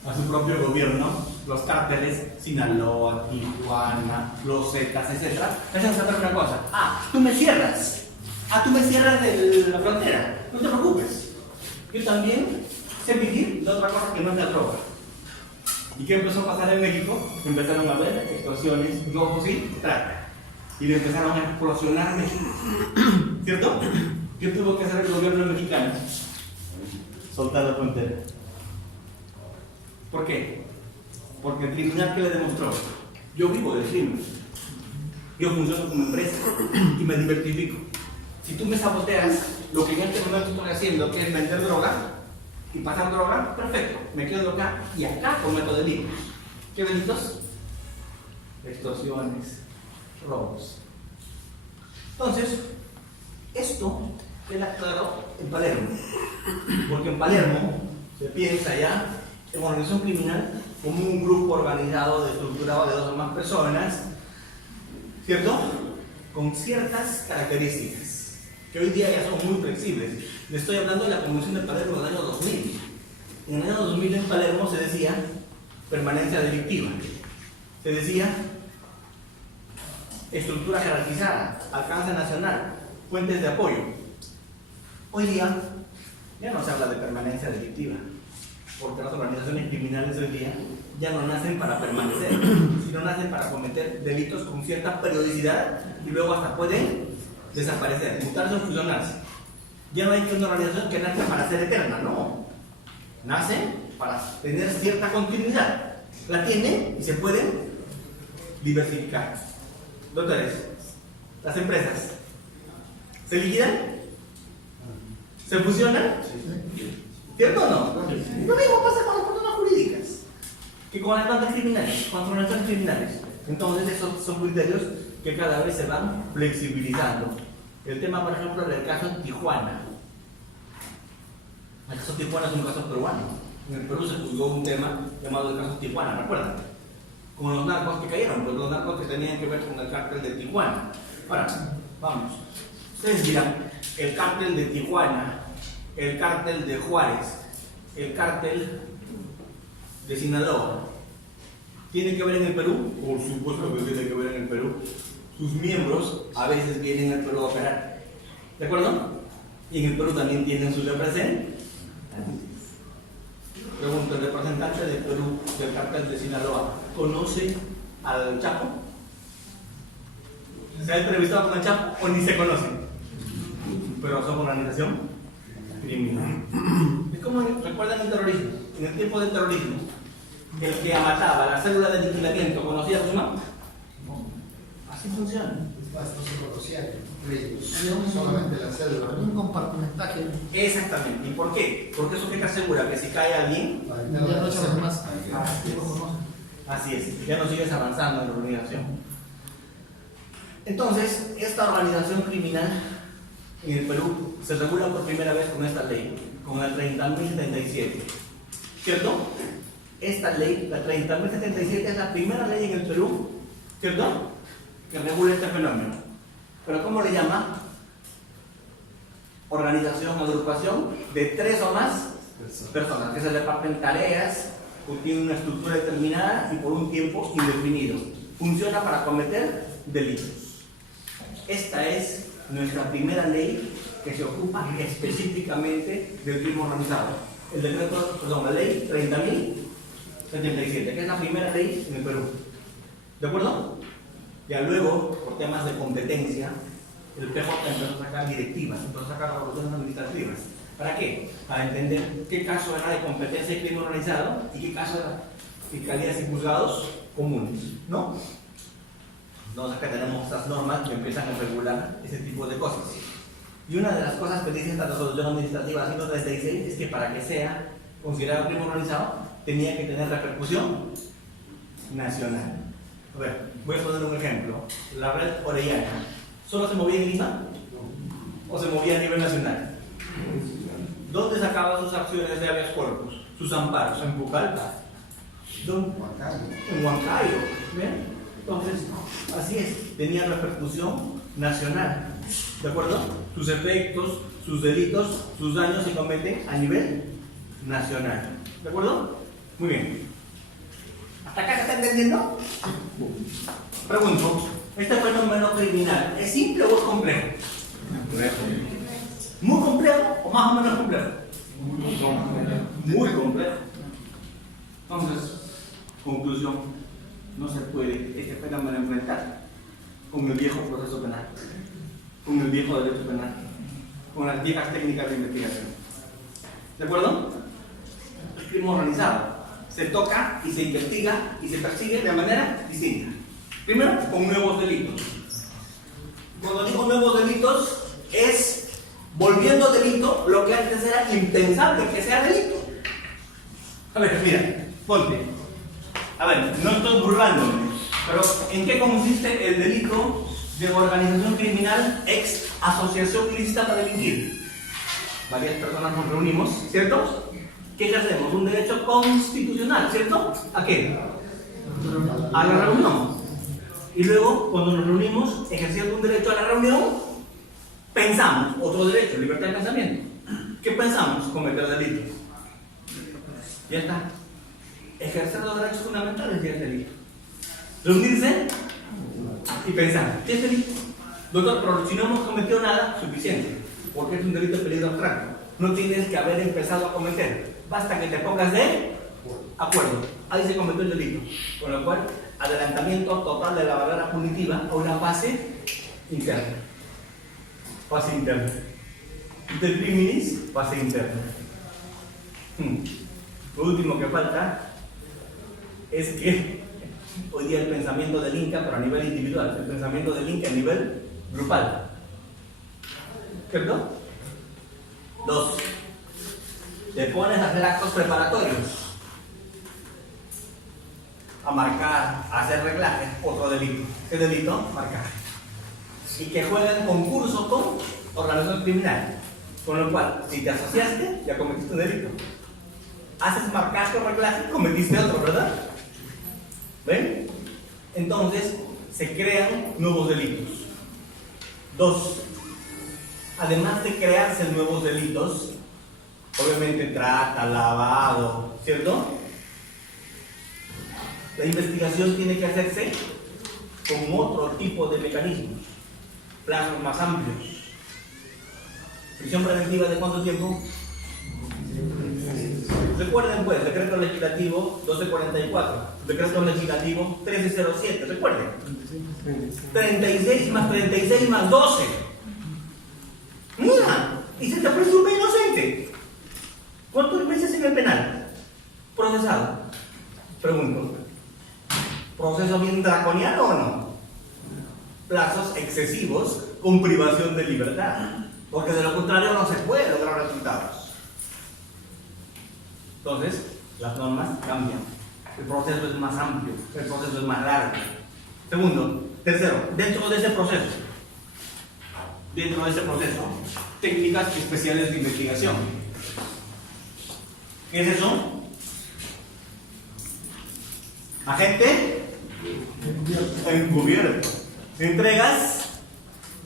a su propio gobierno, los cárteles, Sinaloa, Tijuana, los Zetas, etc. Le hacen saber una cosa: tú me cierras. Tú me cierras de la frontera. No te preocupes. Yo también sé vivir de otra cosa que no es la droga. ¿Y qué empezó a pasar en México? Empezaron a haber explosiones, luego sí, trata. Y le empezaron a explosionar México. ¿Cierto? ¿Qué tuvo que hacer el gobierno mexicano? Soltar la frontera. ¿Por qué? Porque el criminal, ¿qué le demostró? Yo vivo del crimen. Yo funciono como empresa y me diversifico. Si tú me saboteas lo que en este momento estoy haciendo, que es vender droga y pasar droga, perfecto, me quedo acá y acá cometo delitos. ¿Qué delitos? Extorsiones, robos. Entonces, esto queda claro en Palermo, porque en Palermo se piensa ya en una organización criminal como un grupo organizado, estructurado de 2 o más personas, ¿cierto? Con ciertas características que hoy día ya son muy flexibles. Le estoy hablando de la Convención de Palermo del año 2000. En el año 2000 en Palermo se decía permanencia delictiva, se decía estructura jerarquizada, alcance nacional, fuentes de apoyo. Hoy día ya no se habla de permanencia delictiva, porque las organizaciones criminales hoy día ya no nacen para permanecer, sino nacen para cometer delitos con cierta periodicidad y luego hasta pueden desaparecer, mutarse o fusionarse. Ya no hay que una organización que nace para ser eterna, no. Nace para tener cierta continuidad. La tiene y se puede diversificar. Doctores, las empresas ¿se liquidan? ¿Se fusionan? ¿Cierto o no? Lo mismo pasa con las personas jurídicas que con las bandas criminales, con las organizaciones criminales. Entonces esos son criterios que cada vez se van flexibilizando. El tema, por ejemplo, del caso en Tijuana. El caso Tijuana es un caso peruano. En el Perú se juzgó un tema llamado el caso Tijuana, ¿recuerdan? Con los narcos que cayeron, pues los narcos que tenían que ver con el cártel de Tijuana. Ahora, vamos. Ustedes dirán, el cártel de Tijuana, el cártel de Juárez, el cártel de Sinaloa, ¿tiene que ver en el Perú? Por supuesto que tiene que ver en el Perú. Sus miembros a veces vienen al Perú a operar. ¿De acuerdo? Y en el Perú también tienen sus representantes. Pregunto, el representante del Perú, del cártel de Sinaloa, ¿conoce al Chapo? ¿Se ha entrevistado con el Chapo o ni se conocen? Pero son una organización criminal. Es como, recuerdan el terrorismo. En el tiempo del terrorismo, el que mataba la célula de aniquilamiento, ¿conocía a su mapa? Así funciona. No se conocían entre ellos, solamente la célula. Un compartimentaje. Exactamente. ¿Y por qué? Porque eso que te asegura que si cae alguien, Ya no echamos más. así es, ya no sigues avanzando en la organización. Entonces, esta organización criminal en el Perú se regula por primera vez con esta ley, con la 30.077. ¿Cierto? Esta ley, la 30.077, es la primera ley en el Perú, ¿cierto?, que regula este fenómeno. ¿Pero cómo le llama? Organización, agrupación de 3 o más personas que se reparten tareas, que tienen una estructura determinada y por un tiempo indefinido. Funciona para cometer delitos. Esta es nuestra primera ley que se ocupa específicamente del crimen organizado. El decreto, perdón, la ley 30.077, que es la primera ley en el Perú. ¿De acuerdo? Ya luego, por temas de competencia, el PJ empezó a sacar directivas, empezó a sacar resoluciones administrativas. ¿Para qué? Para entender qué caso era de competencia y crimen organizado y qué caso era fiscalías y juzgados comunes, ¿no? Entonces acá tenemos estas normas que empiezan a regular ese tipo de cosas. Y una de las cosas que dice esta resolución administrativa 136 es que para que sea considerado crimen organizado tenía que tener repercusión nacional. A ver, voy a poner un ejemplo. La red Orellana, ¿solo se movía en Lima? ¿O se movía a nivel nacional? ¿Dónde sacaba sus acciones de habeas corpus, sus amparos? ¿En Pucallpa? ¿Dónde? En Huancayo. ¿Ven? Entonces, así es, tenía repercusión nacional. ¿De acuerdo? Sus efectos, sus delitos, sus daños se cometen a nivel nacional. ¿De acuerdo? Muy bien. ¿Hasta acá se está entendiendo? Pregunto, ¿este fenómeno criminal es simple o es complejo? ¿Muy complejo o más o menos complejo? Muy complejo. Entonces, conclusión, no se puede este fenómeno enfrentar con el viejo proceso penal, con el viejo derecho penal, con las viejas técnicas de investigación. ¿De acuerdo? El crimen organizado se toca y se investiga y se persigue de manera distinta. Primero, con nuevos delitos. Cuando digo nuevos delitos, es volviendo delito lo que antes era impensable que sea delito. A ver, mira, ponte. A ver, no estoy burlándome, pero ¿en qué consiste el delito de organización criminal ex asociación ilícita para delinquir? Varias personas nos reunimos, ¿cierto? ¿Qué ejercemos? Un derecho constitucional, ¿cierto? ¿A qué? A la reunión. Y luego, cuando nos reunimos, ejerciendo un derecho a la reunión, pensamos, otro derecho, libertad de pensamiento. ¿Qué pensamos? Cometer delitos. Ya está. Ejercer los derechos fundamentales ya es delito. Reunirse y pensar, ¿qué es delito? Doctor, pero si no hemos cometido nada, suficiente, porque es un delito de peligro abstracto. No tienes que haber empezado a cometer, basta que te pongas de acuerdo. Ahí se cometió el delito. Con lo cual, adelantamiento total de la barrera punitiva a una fase interna. Fase interna. Inter criminis, fase interna. Lo último que falta es que hoy día el pensamiento del Inca, pero a nivel individual, el pensamiento del Inca a nivel grupal. ¿Cierto? 2. Te pones a hacer actos preparatorios, a marcar, a hacer reglajes, otro delito. ¿Qué delito? Marcar. Y que jueguen concurso con organización criminal. Con lo cual, si te asociaste, ya cometiste un delito. Haces marcaje o reglaje, cometiste otro, ¿verdad? ¿Ven? Entonces, se crean nuevos delitos. 2. Además de crearse nuevos delitos, obviamente trata, lavado, ¿cierto? La investigación tiene que hacerse con otro tipo de mecanismos, plazos más amplios. ¿Prisión preventiva de cuánto tiempo? Recuerden pues, decreto legislativo 1244, decreto legislativo 1307, recuerden. 36 más 36 más 12. Mira, y se te presume inocente. ¿Cuántos meses en el penal? Procesado. Pregunto, ¿proceso bien draconiano o no? Plazos excesivos con privación de libertad, porque de lo contrario no se puede lograr resultados. Entonces, las normas cambian. El proceso es más amplio, el proceso es más largo. Segundo, tercero, dentro de ese proceso, técnicas especiales de investigación. ¿Qué es eso? Agente encubierto. Entregas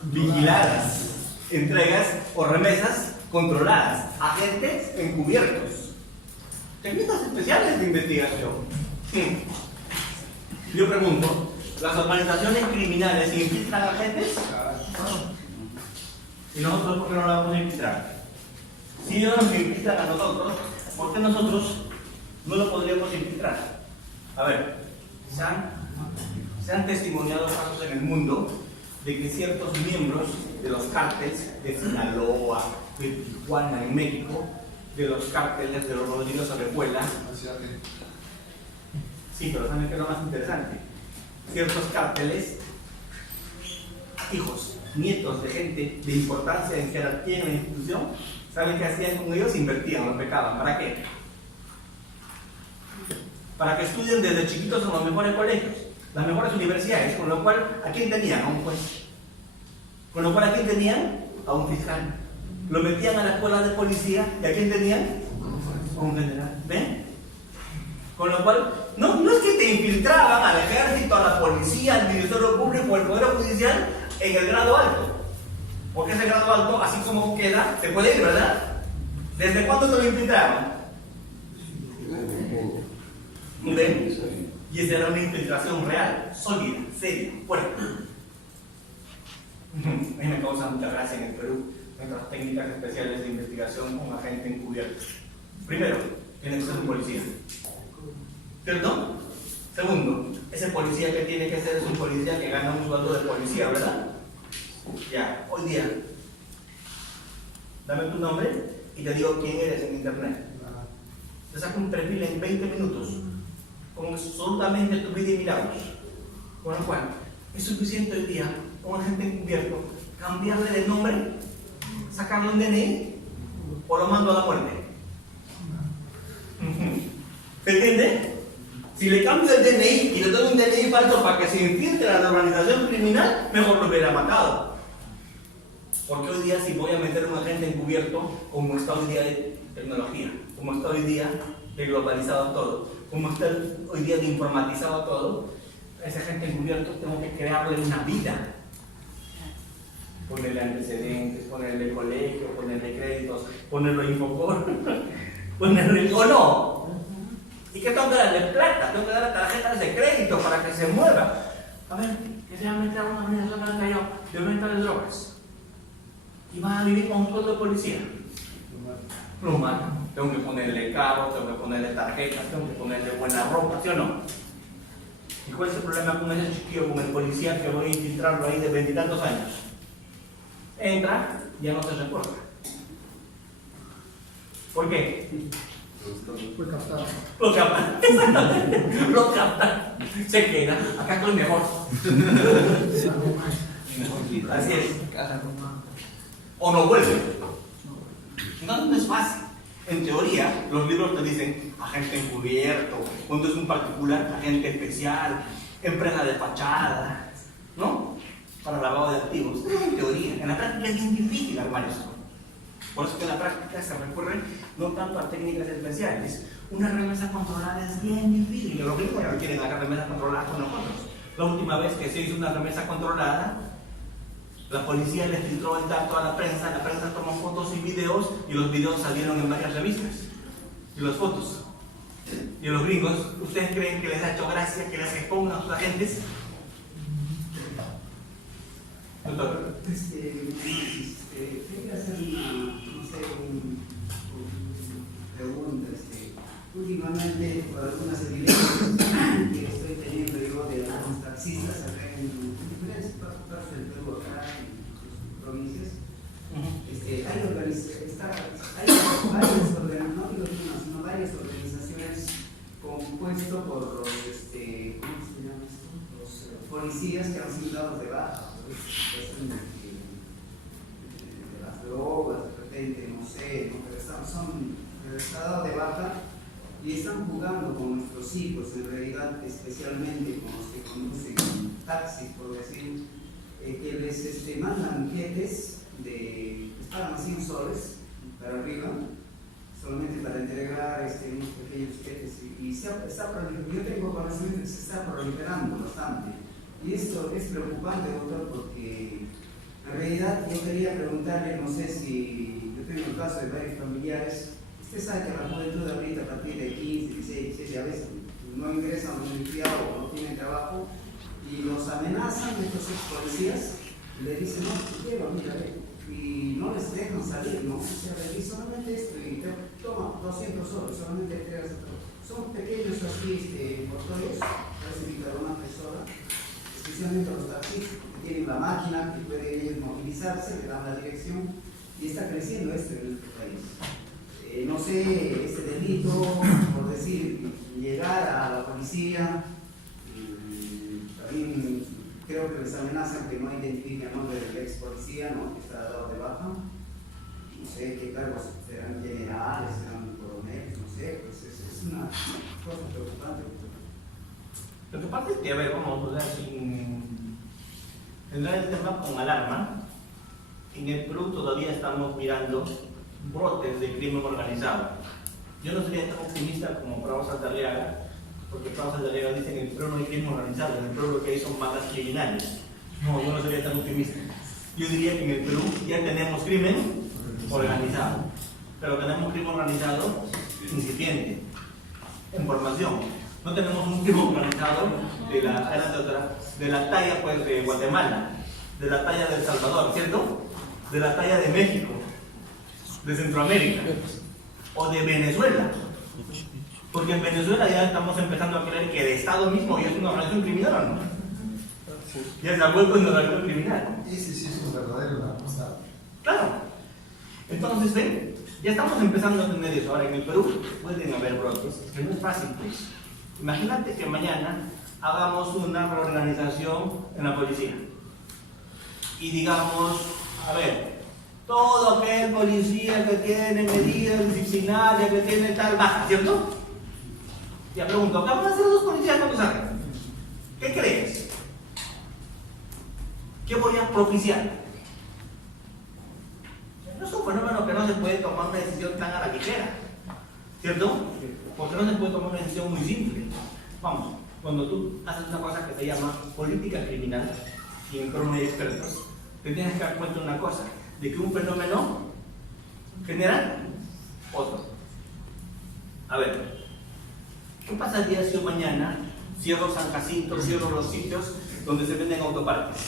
vigiladas. Entregas o remesas controladas. Agentes encubiertos. Técnicas especiales de investigación. Yo pregunto, ¿las organizaciones criminales infiltran agentes? ¿Y nosotros por qué no la vamos a infiltrar? Si ellos nos infiltran a nosotros, ¿por qué nosotros no lo podríamos infiltrar? A ver, se han testimoniado casos en el mundo de que ciertos miembros de los cárteles de Sinaloa, de Tijuana en México, de los cárteles de los Rodríguez Orejuela. Sí, pero ¿saben qué es lo más interesante? Ciertos cárteles, hijos nietos de gente de importancia en jerarquía en la institución, ¿saben qué hacían con ellos? Invertían, los becaban. ¿Para qué? Para que estudien desde chiquitos en los mejores colegios, las mejores universidades, con lo cual, ¿a quién tenían? A un juez. Con lo cual, ¿a quién tenían? A un fiscal. Lo metían a la escuela de policía, ¿y a quién tenían? A un general. ¿Ven? Con lo cual, no es que te infiltraban al ejército, a la policía, al Ministerio Público o al Poder Judicial en el grado alto. Porque ese grado alto, así como queda, se puede ir, ¿verdad? ¿Desde cuándo te lo infiltraban? ¿Ven? Y esa era una infiltración real, sólida, seria, fuerte. A mí me causa mucha gracia en el Perú nuestras técnicas especiales de investigación con agente encubierto. Primero, tiene que ser un policía. ¿Cierto? Segundo, ese policía que tiene que ser es un policía que gana un sueldo de policía, ¿verdad? Ya, hoy día, dame tu nombre y te digo quién eres en internet. Te saco un perfil en 20 minutos, con absolutamente tu vida y milagros. Con lo cual, es suficiente hoy día, un agente encubierto, cambiarle de nombre, sacarle un DNI o lo mando a la muerte. ¿Se entiende? Si le cambio el DNI y le doy un DNI falso para que se infiltre a la organización criminal, mejor lo hubiera matado. Porque hoy día, si voy a meter un agente encubierto, como está hoy día de tecnología, como está hoy día de globalizado todo, como está hoy día de informatizado todo, a ese agente encubierto tengo que crearle una vida. Ponerle antecedentes, ponerle colegio, ponerle créditos, ponerle Infocor, ponerle o no. ¿Y qué tengo que darle? Plata, tengo que darle tarjetas de crédito para que se mueva. A ver, que se va a meter a una organización al Callao de venta de drogas. Y va a vivir con un sueldo de policía. Pluma, tengo que ponerle carro, tengo que ponerle tarjetas, tengo que ponerle buena ropa, ¿sí o no? ¿Y cuál es el problema con ese chiquillo, con el policía que voy a infiltrarlo ahí de 20 y tantos años? Entra, ya no se recuerda. ¿Por qué? Fue captado. Lo captan, exactamente, lo captan. Se queda, acá estoy mejor. Así es. O no vuelve. No es fácil. En teoría, los libros te dicen agente encubierto, cuando es un particular, agente especial, empresa de fachada, ¿no? Para lavado de activos. En teoría, en la práctica es bien difícil armar esto. Por eso que en la práctica se recurre no tanto a técnicas especiales. Una remesa controlada es bien difícil. Los gringos ya quieren hacer remesas controladas con nosotros. La última vez que se hizo una remesa controlada, la policía le filtró el dato a la prensa tomó fotos y videos, y los videos salieron en varias revistas. Y las fotos. Y los gringos, ¿ustedes creen que les ha hecho gracia que les expongan a sus agentes? Doctor. Quería hacer una pregunta. Últimamente, por algunas evidencias que estoy teniendo yo de algunos taxistas acá en diferentes partes del Perú, acá en sus provincias, varias organizaciones compuestas por los, ¿cómo se llama esto? Los policías que han sido dados de baja. De las drogas, de repente, no sé, pero está dado de baja y están jugando con nuestros hijos, en realidad, especialmente con los que conducen taxis, por decir, que les mandan billetes de, les pagan a 100 soles para arriba, solamente para entregar unos pequeños billetes, y yo tengo conocimiento que se está proliferando bastante. Y esto es preocupante, doctor, porque en realidad yo quería preguntarle, no sé si yo tengo el caso de varios familiares. Usted sabe que la juventud ahorita a partir de 15, 16, 17 a veces no ingresan a la universidad o no tienen trabajo y los amenazan estos ex policías y le dicen, no, te lleva, mira, y no les dejan salir, ¿no? O sea, le dicen solamente esto y te toma 200 soles, solamente entregas esto. Son pequeños así, portales, parece bicarbonato sola, especialmente los taxistas que tienen la máquina que pueden movilizarse, le dan la dirección y está creciendo esto en nuestro país. No sé, este delito, por decir, llegar a la policía, también creo que les amenazan que no identifiquen el nombre del ex policía, ¿no? Que está dado de baja. No sé qué cargos serán generales, serán coroneles, no sé, pues es una cosa preocupante. Lo que pasa es que, a ver, vamos a sin entrar el tema con alarma. En el Perú todavía estamos mirando brotes de crimen organizado. Yo no sería tan optimista como Prado Saldarriaga, porque Prado Saldarriaga dice que en el Perú no hay crimen organizado, en el Perú lo que hay son bandas criminales. No, yo no sería tan optimista. Yo diría que en el Perú ya tenemos crimen organizado, pero tenemos crimen organizado incipiente, en formación. No tenemos un crimen organizado de la talla pues, de Guatemala, de la talla de El Salvador, ¿cierto? De la talla de México, de Centroamérica o de Venezuela. Porque en Venezuela ya estamos empezando a creer que el Estado mismo ya es una organización criminal, ¿no? Ya se ha vuelto una organización criminal. Ese sí es un verdadero narcoestado. Claro. Entonces, ven, ya estamos empezando a tener eso. Ahora, en el Perú pueden haber brotes, que no es fácil, pues. Imagínate que mañana hagamos una reorganización en la policía. Y digamos, a ver, todo aquel policía que tiene medidas disciplinarias, que tiene tal baja, ¿cierto? Ya pregunto, ¿qué van a hacer los policías cuando salgan? ¿Qué crees? ¿Qué voy a propiciar? No es un fenómeno que no se puede tomar una decisión tan a la ligera, ¿cierto? Porque no se puede tomar una decisión muy simple. Vamos, cuando tú haces una cosa que se llama política criminal, y en Perú no hay expertos, te tienes que dar cuenta de una cosa, de que un fenómeno genera otro. A ver, ¿qué pasaría si yo mañana cierro San Jacinto, cierro los sitios donde se venden autopartes?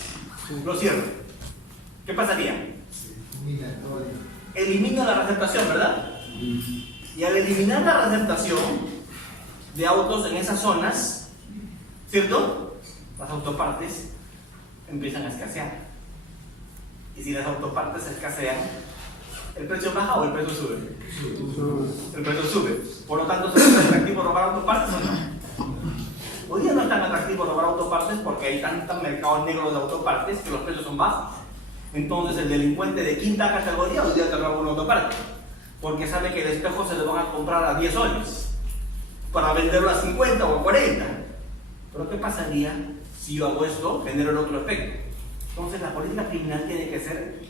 Lo cierro. ¿Qué pasaría? Elimino la receptación, ¿verdad? Y al eliminar la receptación de autos en esas zonas, ¿cierto? Las autopartes empiezan a escasear. Y si las autopartes escasean, ¿el precio baja o el precio sube? El precio sube. Por lo tanto, ¿es atractivo robar autopartes o no? Hoy día no es tan atractivo robar autopartes porque hay tanto mercado negro de autopartes que los precios son bajos. Entonces el delincuente de quinta categoría hoy día te roba una autoparte, porque sabe que el espejo se lo van a comprar a 10 soles para venderlo a 50 o a 40. Pero ¿qué pasaría si yo hago esto, genero el otro efecto? Entonces la política criminal tiene que ser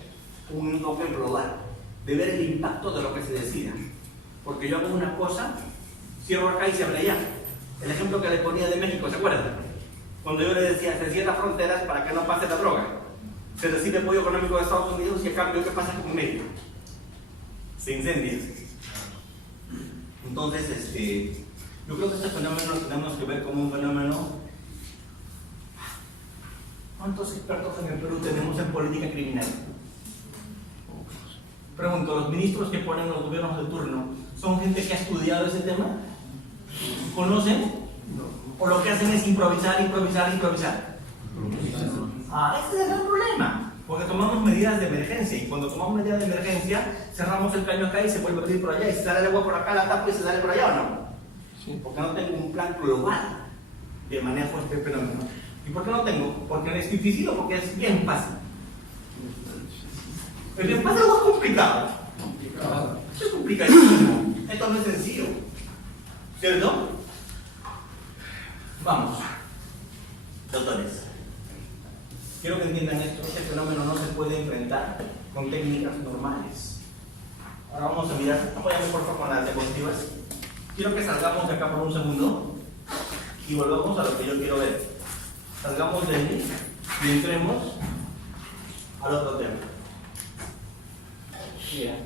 un enfoque global, de ver el impacto de lo que se decida. Porque yo hago una cosa, cierro acá y se abre allá. El ejemplo que le ponía de México, ¿se acuerdan? Cuando yo le decía, se cierran fronteras para que no pase la droga. Se recibe apoyo económico de Estados Unidos y a cambio, ¿qué pasa con México? Se incendia. Entonces, yo creo que este fenómeno lo tenemos que ver como un fenómeno. ¿Cuántos expertos en el Perú tenemos en política criminal? Pregunto, ¿los ministros que ponen los gobiernos de turno son gente que ha estudiado ese tema? ¿Conocen? ¿O lo que hacen es improvisar? Este es el gran problema, porque tomamos medidas de emergencia y cuando tomamos medidas de emergencia cerramos el caño acá y se vuelve a abrir por allá y si sale el agua por acá la tapa y se sale por allá o no. Sí. Porque no tengo un plan global de manejo de este fenómeno. ¿Y por qué no tengo? Porque es difícil o porque es bien fácil. El bien fácil es complicado. Esto es complicadísimo. Esto no es sencillo, ¿cierto? Vamos, doctores. Quiero que entiendan esto, este fenómeno no se puede enfrentar con técnicas normales. Ahora vamos a mirar, apóyame por favor con las diapositivas. Quiero que salgamos de acá por un segundo y volvamos a lo que yo quiero ver. Salgamos de ahí y entremos al otro tema. Mira,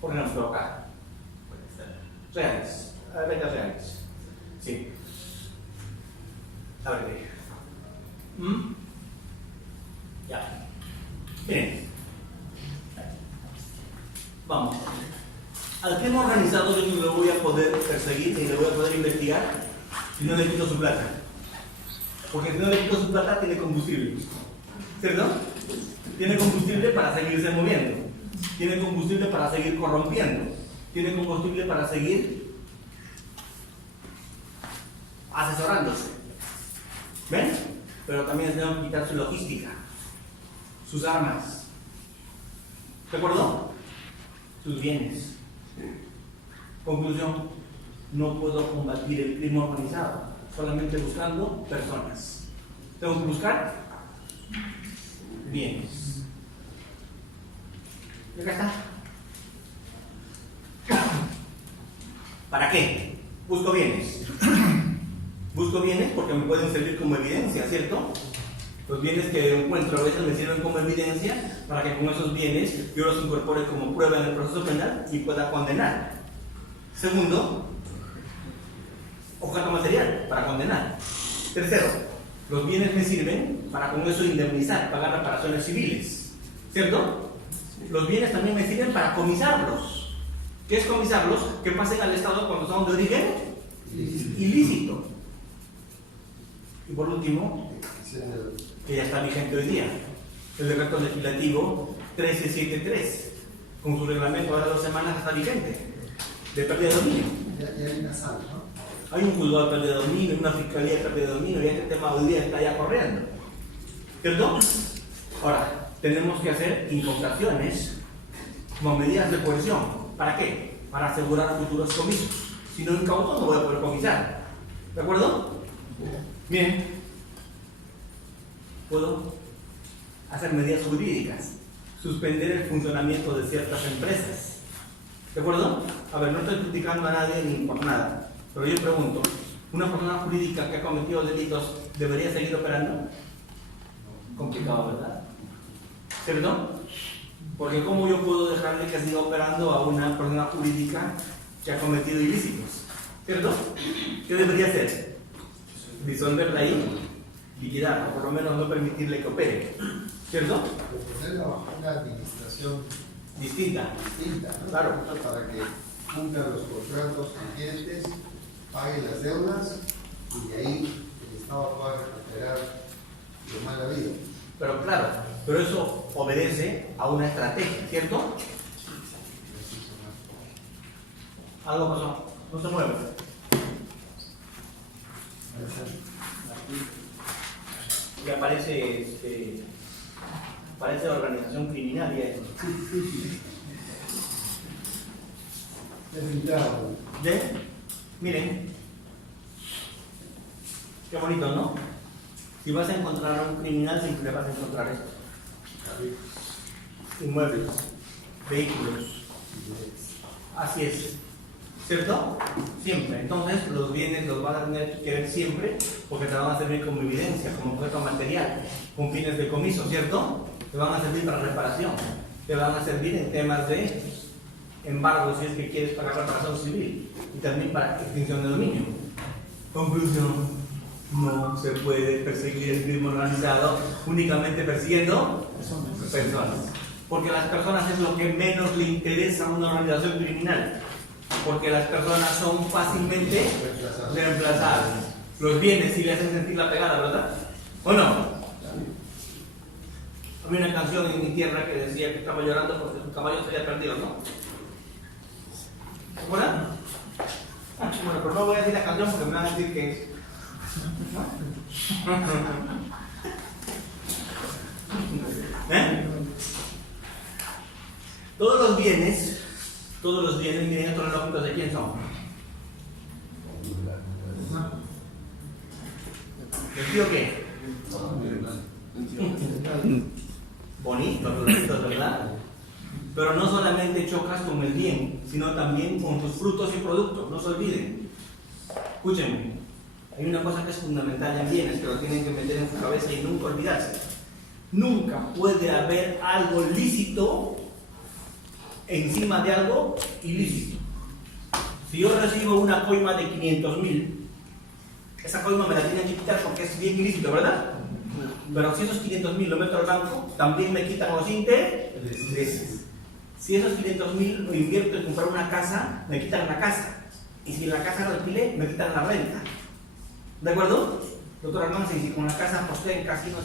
por ejemplo acá. Reales, ventas reales. Sí. A ver, ya. Bien. Vamos. Al crimen organizado yo no lo voy a poder perseguir ni le voy a poder investigar si no le quito su plata. Porque si no le quito su plata tiene combustible. ¿Cierto? Tiene combustible para seguirse moviendo. Tiene combustible para seguir corrompiendo. Tiene combustible para seguir asesorándose. ¿Ven? pero también tenemos que quitar su logística, sus armas, ¿de acuerdo? Sus bienes. Conclusión, no puedo combatir el crimen organizado solamente buscando personas. Tengo que buscar bienes. Y acá está. ¿Para qué? Busco bienes. Busco bienes porque me pueden servir como evidencia, ¿cierto? Los bienes que encuentro a veces me sirven como evidencia para que con esos bienes yo los incorpore como prueba en el proceso penal y pueda condenar. Segundo, objeto material para condenar. Tercero, los bienes me sirven para con eso indemnizar, pagar reparaciones civiles, ¿cierto? Los bienes también me sirven para comisarlos. ¿Qué es comisarlos? Que pasen al Estado cuando son de origen ilícito. Y por último, que ya está vigente hoy día, el decreto legislativo 1373, con su reglamento ahora 2 semanas está vigente, de pérdida de dominio. Ya hay una sala, ¿no? Hay un juzgado de pérdida de dominio, una fiscalía de pérdida de dominio, y este tema hoy día está ya corriendo, ¿cierto? Ahora, tenemos que hacer incautaciones como medidas de coerción. ¿Para qué? Para asegurar futuros comisos. Si no incauto, no voy a poder comisar. ¿De acuerdo? Bien. Puedo hacer medidas jurídicas, suspender el funcionamiento de ciertas empresas. ¿De acuerdo? A ver, no estoy criticando a nadie ni por nada, pero yo pregunto, ¿una persona jurídica que ha cometido delitos debería seguir operando? Complicado, ¿verdad? ¿Cierto? Porque ¿cómo yo puedo dejarle que siga operando a una persona jurídica que ha cometido ilícitos? ¿Cierto? ¿Qué debería hacer? Disolverla ahí, liquidarla, o por lo menos no permitirle que opere. ¿Cierto? Ponerla bajo una administración Distinta. distinta, ¿no? Claro. Para que cumpla los contratos vigentes, pague las deudas y de ahí el Estado pueda recuperar lo mal habido. Pero claro, pero eso obedece a una estrategia, ¿cierto? Algo pasó, no se mueve. Y aparece parece organización criminal y eso. ¿Ven? Miren. Qué bonito, ¿no? Si vas a encontrar a un criminal, siempre vas a encontrar esto. Inmuebles, vehículos. Así es. ¿Cierto? Siempre. Entonces, los bienes los vas a tener que ver siempre porque te van a servir como evidencia, como objeto material, con fines de comiso, ¿cierto? Te van a servir para reparación, te van a servir en temas de embargo si es que quieres pagar reparación civil y también para extinción de dominio. Conclusión. No se puede perseguir el crimen organizado únicamente persiguiendo personas. Porque las personas es lo que menos le interesa a una organización criminal. Porque las personas son fácilmente reemplazables. Los bienes sí le hacen sentir la pegada, ¿verdad? ¿O no? Había una canción en mi tierra que decía que estaba llorando porque su caballo se había perdido, ¿no? ¿Se acuerdan? Bueno, pero no voy a decir la canción porque me van a decir que es. ¿Eh? Todos los bienes, miren estos relojitos de quién son. ¿Les digo qué? Bonitos los relojitos, ¿verdad? Pero no solamente chocas con el bien, sino también con tus frutos y productos, no se olviden. Escúchenme. Hay una cosa que es fundamental en bienes que lo tienen que meter en su cabeza y nunca olvidarse. Nunca puede haber algo lícito encima de algo ilícito. Si yo recibo una coima de 500.000, esa coima me la tienen que quitar porque es bien ilícito, ¿verdad? Pero si esos 500.000 lo meto al banco, también me quitan los intereses. Si esos 500.000 lo invierto en comprar una casa, me quitan la casa. Y si la casa la alquilé, me quitan la renta. ¿De acuerdo? Doctor Almanza, y si con la casa poseen casinos,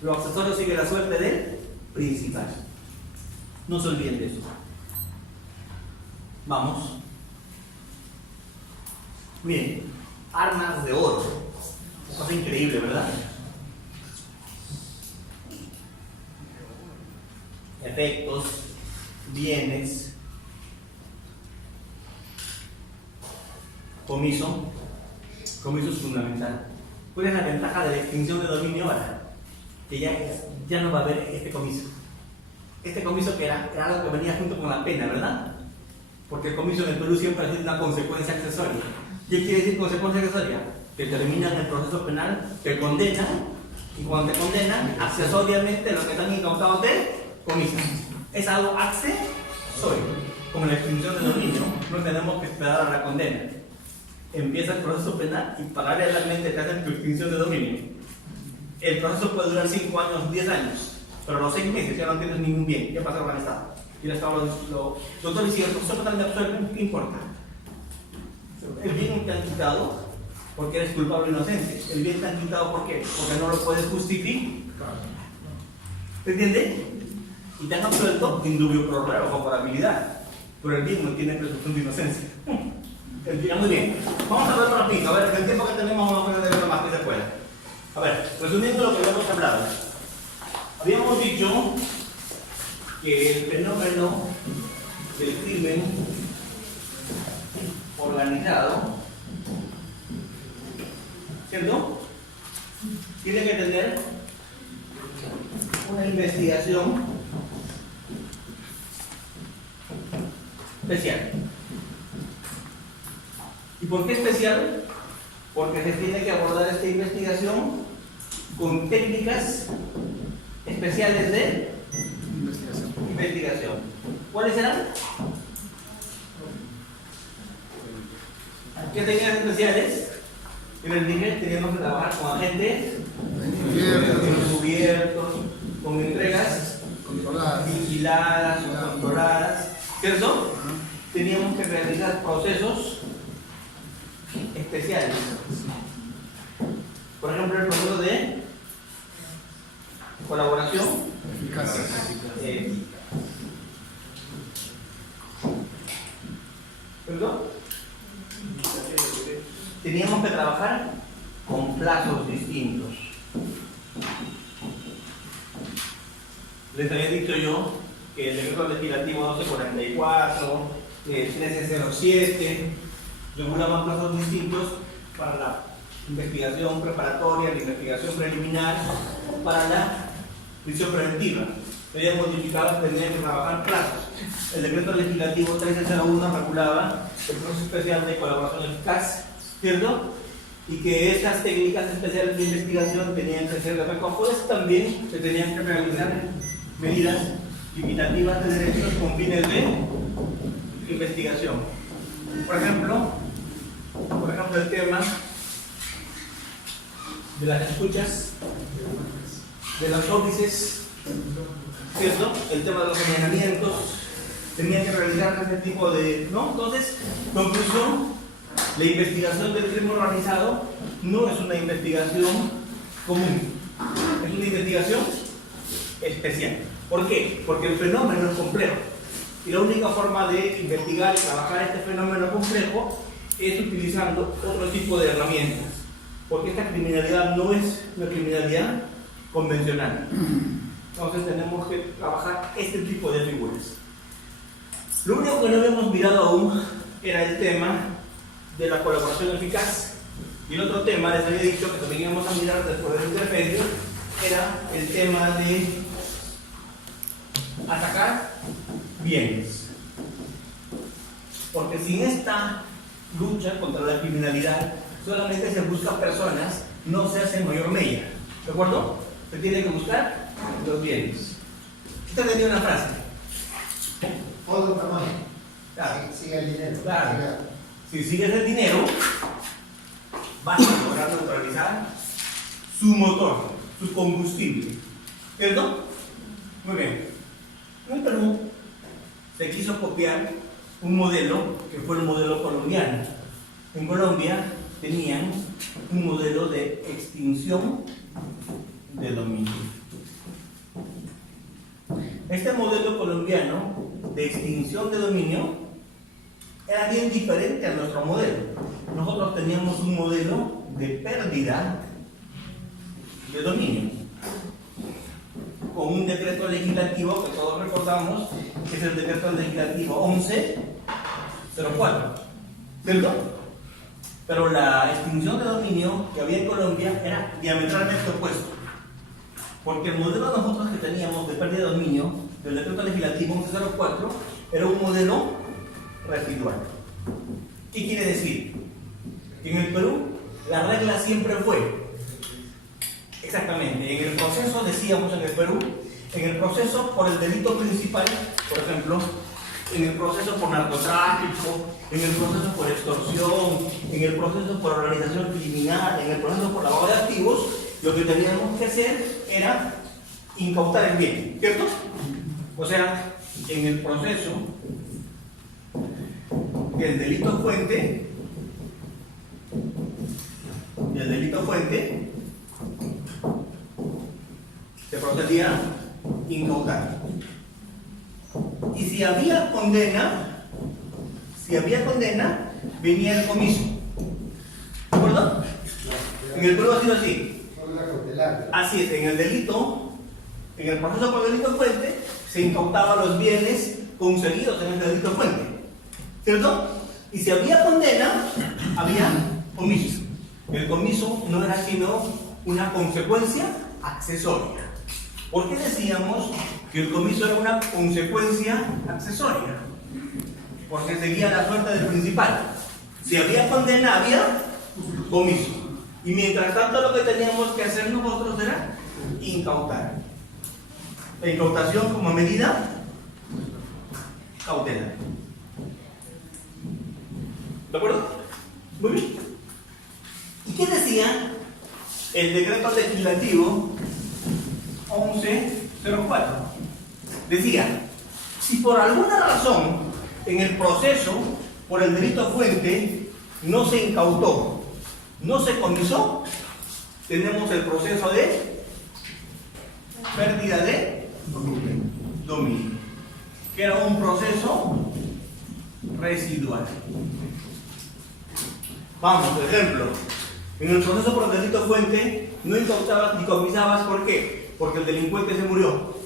los accesorios sigue la suerte del principal. No se olviden de eso. Vamos. Miren, armas de oro. Cosa increíble, ¿verdad? efectos, bienes, comiso es fundamental. ¿Cuál es la ventaja de la extinción de dominio ahora? Que ya no va a haber este comiso. Este comiso que era algo que venía junto con la pena, ¿verdad? Porque el comiso en el Perú siempre ha sido una consecuencia accesoria. ¿Qué quiere decir consecuencia accesoria? Que terminan el proceso penal, te condenan, y cuando te condenan, accesoriamente lo que están incautados te comisan. Es algo accesorio. Como la extinción de dominio, no tenemos que esperar a la condena. Empieza el proceso penal y paralelamente te hacen tu extinción de dominio. El proceso puede durar 5 años, 10 años, pero los 6 meses ya no tienes ningún bien. ¿Qué pasa con el Estado? Y el Estado doctor, y si el proceso penal te absuelve, ¿qué importa? El bien te han quitado porque eres culpable o inocente. El bien te han quitado ¿por qué? Porque no lo puedes justificar. ¿Te entiendes? Y te han absuelto indubio pro reo, favorabilidad. Pero el bien no tiene presunción de inocencia. El bien, muy bien. Vamos a verlo rapidito. A ver, el tiempo que tenemos vamos a ver lo más que se pueda. A ver, resumiendo lo que habíamos hablado. Habíamos dicho que el fenómeno del crimen organizado, ¿cierto? Tiene que tener una investigación especial. ¿Y por qué especial? Porque se tiene que abordar esta investigación con técnicas especiales de investigación. ¿Cuáles serán? ¿Qué técnicas especiales? Yo les dije, teníamos que trabajar con agentes encubiertos, con entregas vigiladas o controladas, ¿cierto? Teníamos que realizar procesos especiales. Por ejemplo, el proceso de colaboración eficaz. ¿Perdón? Teníamos que trabajar con plazos distintos. Les había dicho yo que el decreto legislativo 1244, 1307, regulaban plazos distintos para la investigación preparatoria, la investigación preliminar, para la prisión preventiva. Habían modificado, tenían que trabajar plazos. El decreto legislativo 1301 regulaba el proceso especial de colaboración eficaz, ¿cierto? Y que estas técnicas especiales de investigación tenían que ser recogidas, también se tenían que realizar medidas limitativas de derechos con fines de investigación. Por ejemplo, el tema de las escuchas, de los óbices, ¿cierto? El tema de los señalamientos, tenían que realizar ese tipo de... ¿no? Entonces, conclusión, la investigación del crimen organizado no es una investigación común, es una investigación especial. ¿Por qué? Porque el fenómeno es complejo. Y la única forma de investigar y trabajar este fenómeno complejo es utilizando otro tipo de herramientas. Porque esta criminalidad no es una criminalidad convencional. Entonces tenemos que trabajar este tipo de figuras. Lo único que no habíamos mirado aún era el tema de la colaboración eficaz. Y el otro tema, les había dicho que también íbamos a mirar después del intermedio, era el tema de atacar bienes. Porque sin esta lucha contra la criminalidad solamente se busca personas, no se hace mayor mella. ¿De acuerdo? Se tiene que buscar los bienes. Esta tenía una frase. Todo tamaño. Claro. Sigue el dinero. Claro. Si sigues el dinero, vas a lograr neutralizar su motor, su combustible. ¿Cierto? Muy bien. En el Perú se quiso copiar un modelo que fue el modelo colombiano. En Colombia tenían un modelo de extinción de dominio. Este modelo colombiano de extinción de dominio era bien diferente a nuestro modelo. Nosotros teníamos un modelo de pérdida de dominio. con un decreto legislativo que todos recordamos, que es el decreto legislativo 1104, ¿cierto? Pero la extinción de dominio que había en Colombia era diametralmente opuesto, porque el modelo nosotros que teníamos de pérdida de dominio del decreto legislativo 1104 era un modelo residual. ¿Qué quiere decir? Que en el Perú la regla siempre fue, exactamente, en el proceso, decíamos en el Perú, en el proceso por el delito principal, por ejemplo, en el proceso por narcotráfico, en el proceso por extorsión, en el proceso por organización criminal, en el proceso por lavado de activos, lo que teníamos que hacer era incautar el bien, ¿cierto? O sea, en el proceso del delito fuente, se procedía a incautar. Y si había condena, venía el comiso. ¿De acuerdo? En el Perú ha sido así. Así es, en el delito, en el proceso por delito fuente, se incautaban los bienes conseguidos en el delito fuente, ¿cierto? Y si había condena, había comiso. El comiso no era sino una consecuencia accesoria. ¿Por qué decíamos que el comiso era una consecuencia accesoria? Porque seguía la suerte del principal. Si había condena, había comiso. Y mientras tanto lo que teníamos que hacer nosotros era incautar. La incautación como medida cautelar. ¿De acuerdo? Muy bien. ¿Y qué decía el decreto legislativo 1104? Decía, si por alguna razón en el proceso por el delito fuente no se incautó, no se comisó, tenemos el proceso de pérdida de dominio, que era un proceso residual. Vamos, por ejemplo, en el proceso por el delito fuente no incautabas ni comisabas, ¿por qué? Porque el delincuente se murió.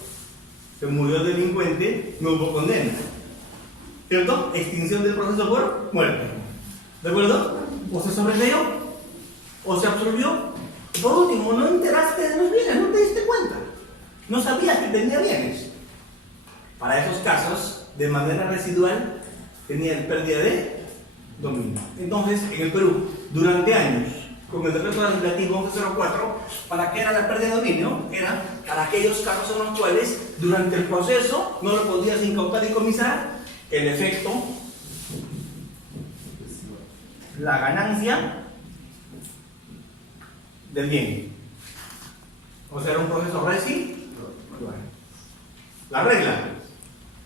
Se murió el delincuente, no hubo condena, ¿cierto? Extinción del proceso por muerte. ¿De acuerdo? O se sobreseó, o se absolvió. Y por último, no enteraste de los bienes, no te diste cuenta. No sabías que tenía bienes. Para esos casos, de manera residual, tenía el pérdida de dominio. Entonces, en el Perú, durante años, con el decreto legislativo 1104, ¿para qué era la pérdida de dominio? Era para aquellos casos en los cuales, durante el proceso, no lo podías incautar y comisar, el efecto, la ganancia del bien. O sea, era un proceso residual. La regla,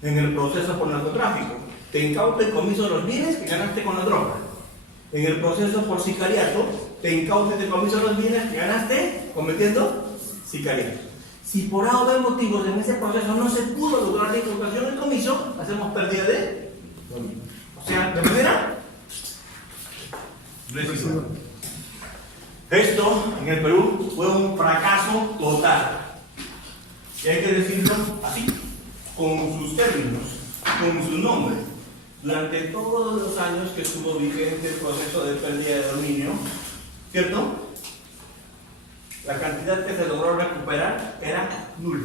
en el proceso por narcotráfico, te incauta y comiso los bienes que ganaste con la droga. En el proceso por sicariato, te incauta y te comiso los bienes que ganaste cometiendo sicariato. Si por A o B motivos en ese proceso no se pudo lograr la incautación del comiso, hacemos pérdida de dominio. O sea, de manera residual. Esto en el Perú fue un fracaso total. Y hay que decirlo así, con sus términos, con su nombre. Durante todos los años que estuvo vigente el proceso de pérdida de dominio, ¿cierto? La cantidad que se logró recuperar era nula,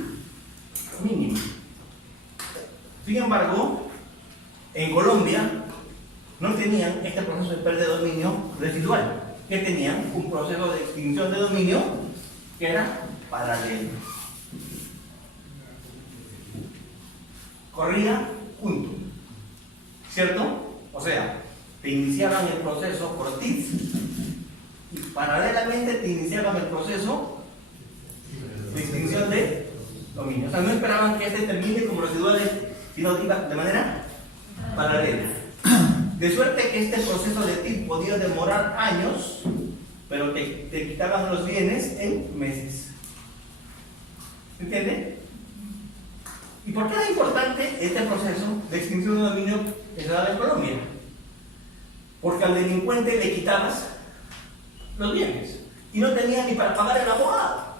mínima. Sin embargo, en Colombia no tenían este proceso de pérdida de dominio residual, que tenían un proceso de extinción de dominio que era paralelo. Corría junto, ¿cierto? O sea, te iniciaban el proceso por TITS y paralelamente te iniciaban el proceso de extinción de dominio. O sea, no esperaban que este termine como residuales, sino que iba de manera paralela. De suerte que este proceso de TITS podía demorar años, pero te quitaban los bienes en meses. ¿Entiende? ¿Y por qué era importante este proceso de extinción de dominio que se daba en Colombia? Porque al delincuente le quitabas los bienes y no tenía ni para pagar el abogado,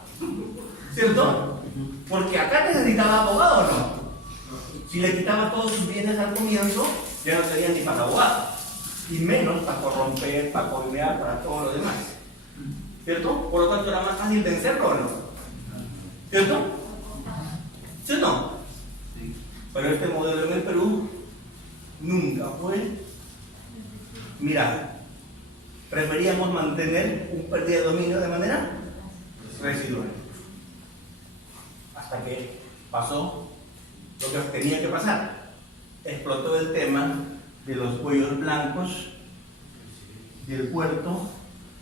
¿cierto? Porque acá necesitaba abogado o no. Si le quitaba todos sus bienes al comienzo, ya no tenía ni para abogado. Y menos para corromper, para coimear, para todo lo demás. ¿Cierto? Por lo tanto era más fácil vencerlo o no. ¿Cierto? ¿Sí o no? Pero este modelo en el Perú nunca fue mirado. Preferíamos mantener un pérdida de dominio de manera residual. Hasta que pasó lo que tenía que pasar. Explotó el tema de los cuellos blancos del puerto.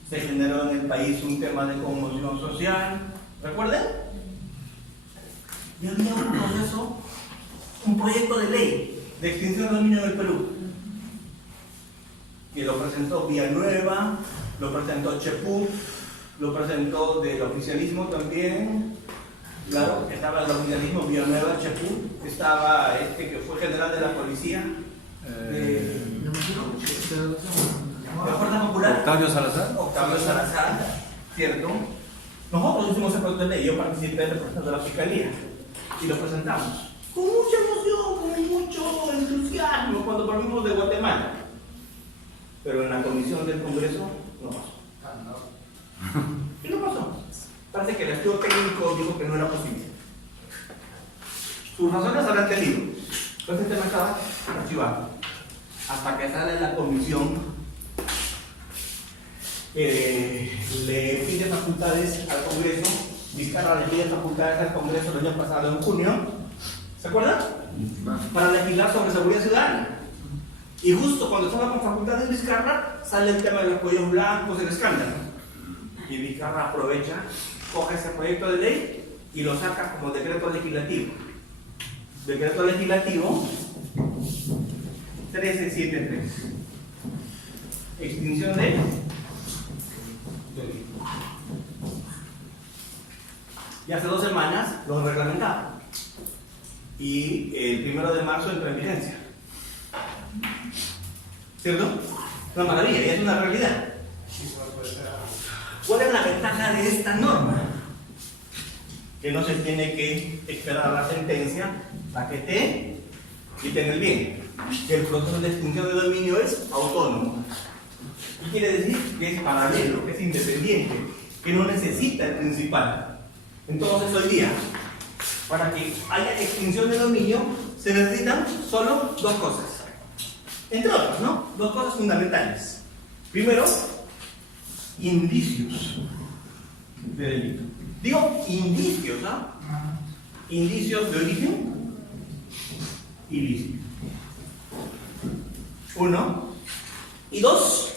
Se generó en el país un tema de conmoción social. ¿Recuerden? Y había un proceso, un proyecto de ley de extinción de dominio del Perú, que lo presentó Villanueva, lo presentó Chepú, lo presentó del oficialismo también. Claro, estaba el oficialismo Villanueva, Chepú, estaba este que fue general de la policía de la Fuerza Popular, Octavio Salazar. Octavio Salazar, ¿cierto? Nosotros hicimos el proyecto de ley, yo participé del proceso de la fiscalía y lo presentamos con mucha emoción, con mucho entusiasmo cuando volvimos de Guatemala. Pero en la comisión del Congreso no pasó. ¿Qué no pasó? Parece que el estudio técnico dijo que no era posible. Sus razones habrán tenido. Entonces este tema estaba archivado. Hasta que sale la comisión, le pide facultades al Congreso. Vizcarra le pide facultades al Congreso el año pasado, en junio. ¿Se acuerdan? Para legislar sobre seguridad ciudadana. Y justo cuando estaba con facultades de Vizcarra, sale el tema de los cuellos blancos, el escándalo. Y Vizcarra aprovecha, coge ese proyecto de ley y lo saca como decreto legislativo. Decreto legislativo 1373. Extinción de delito. Y hace 2 semanas lo reglamentaron. Y el 1 de marzo entra en vigencia. ¿Cierto? Una maravilla, y es una realidad. ¿Cuál es la ventaja de esta norma? Que no se tiene que esperar a la sentencia para que te quiten el bien. Que el proceso de extinción de dominio es autónomo. ¿Qué quiere decir? Que es paralelo, que es independiente, que no necesita el principal. Entonces hoy día, para que haya extinción de dominio, se necesitan solo 2 cosas. Entre otras, ¿no? 2 cosas fundamentales. Primero, indicios de delito. Digo indicios, ¿no? Indicios de origen ilícito. 1. Y 2,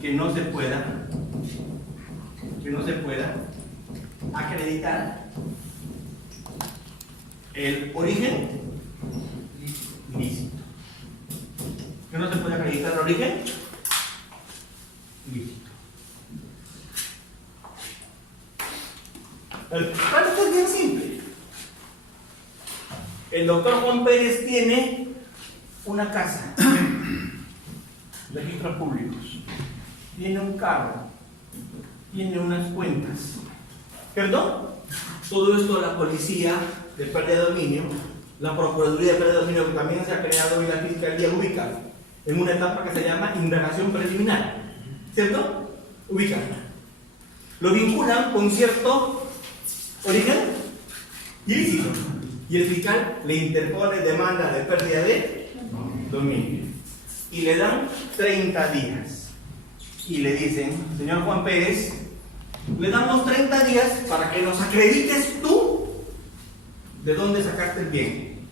que no se pueda acreditar el origen ilícito. Que no se puede acreditar el origen ilícito. El caso es bien simple. El doctor Juan Pérez tiene una casa, registros públicos, tiene un carro, tiene unas cuentas, ¿cierto? Todo esto la policía de pérdida de dominio, la Procuraduría de pérdida de dominio, que también se ha creado en la Fiscalía, ubica en una etapa que se llama indagación preliminar, ¿cierto? Ubica. Lo vinculan con cierto origen ilícito y el fiscal le interpone demanda de pérdida de dominio y le dan 30 días y le dicen: señor Juan Pérez, le damos 30 días para que nos acredites tú de dónde sacaste el bien.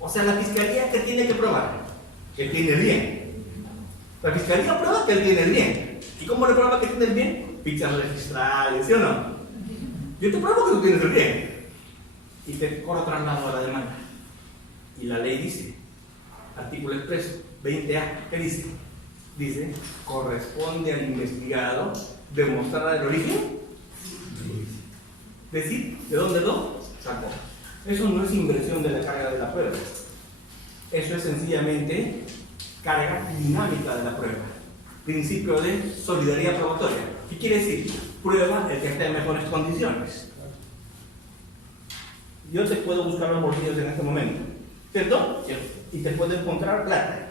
O sea, la fiscalía, ¿qué tiene que probar? Que tiene el bien. La fiscalía prueba que él tiene el bien. ¿Y cómo le prueba que tiene el bien? Fichas registrales, ¿sí o no? Yo te pruebo que tú tienes el bien y te corro traslado a la demanda. Y la ley dice, artículo expreso 20A, ¿qué dice? Dice: corresponde al investigado demostrar el origen. Decir, ¿de dónde lo sacó? Eso no es inversión de la carga de la prueba. Eso es sencillamente carga dinámica de la prueba. Principio de solidaridad probatoria. ¿Qué quiere decir? prueba el que esté en mejores condiciones. Yo te puedo buscar los bolsillos en este momento, ¿cierto? Y te puedo encontrar plata.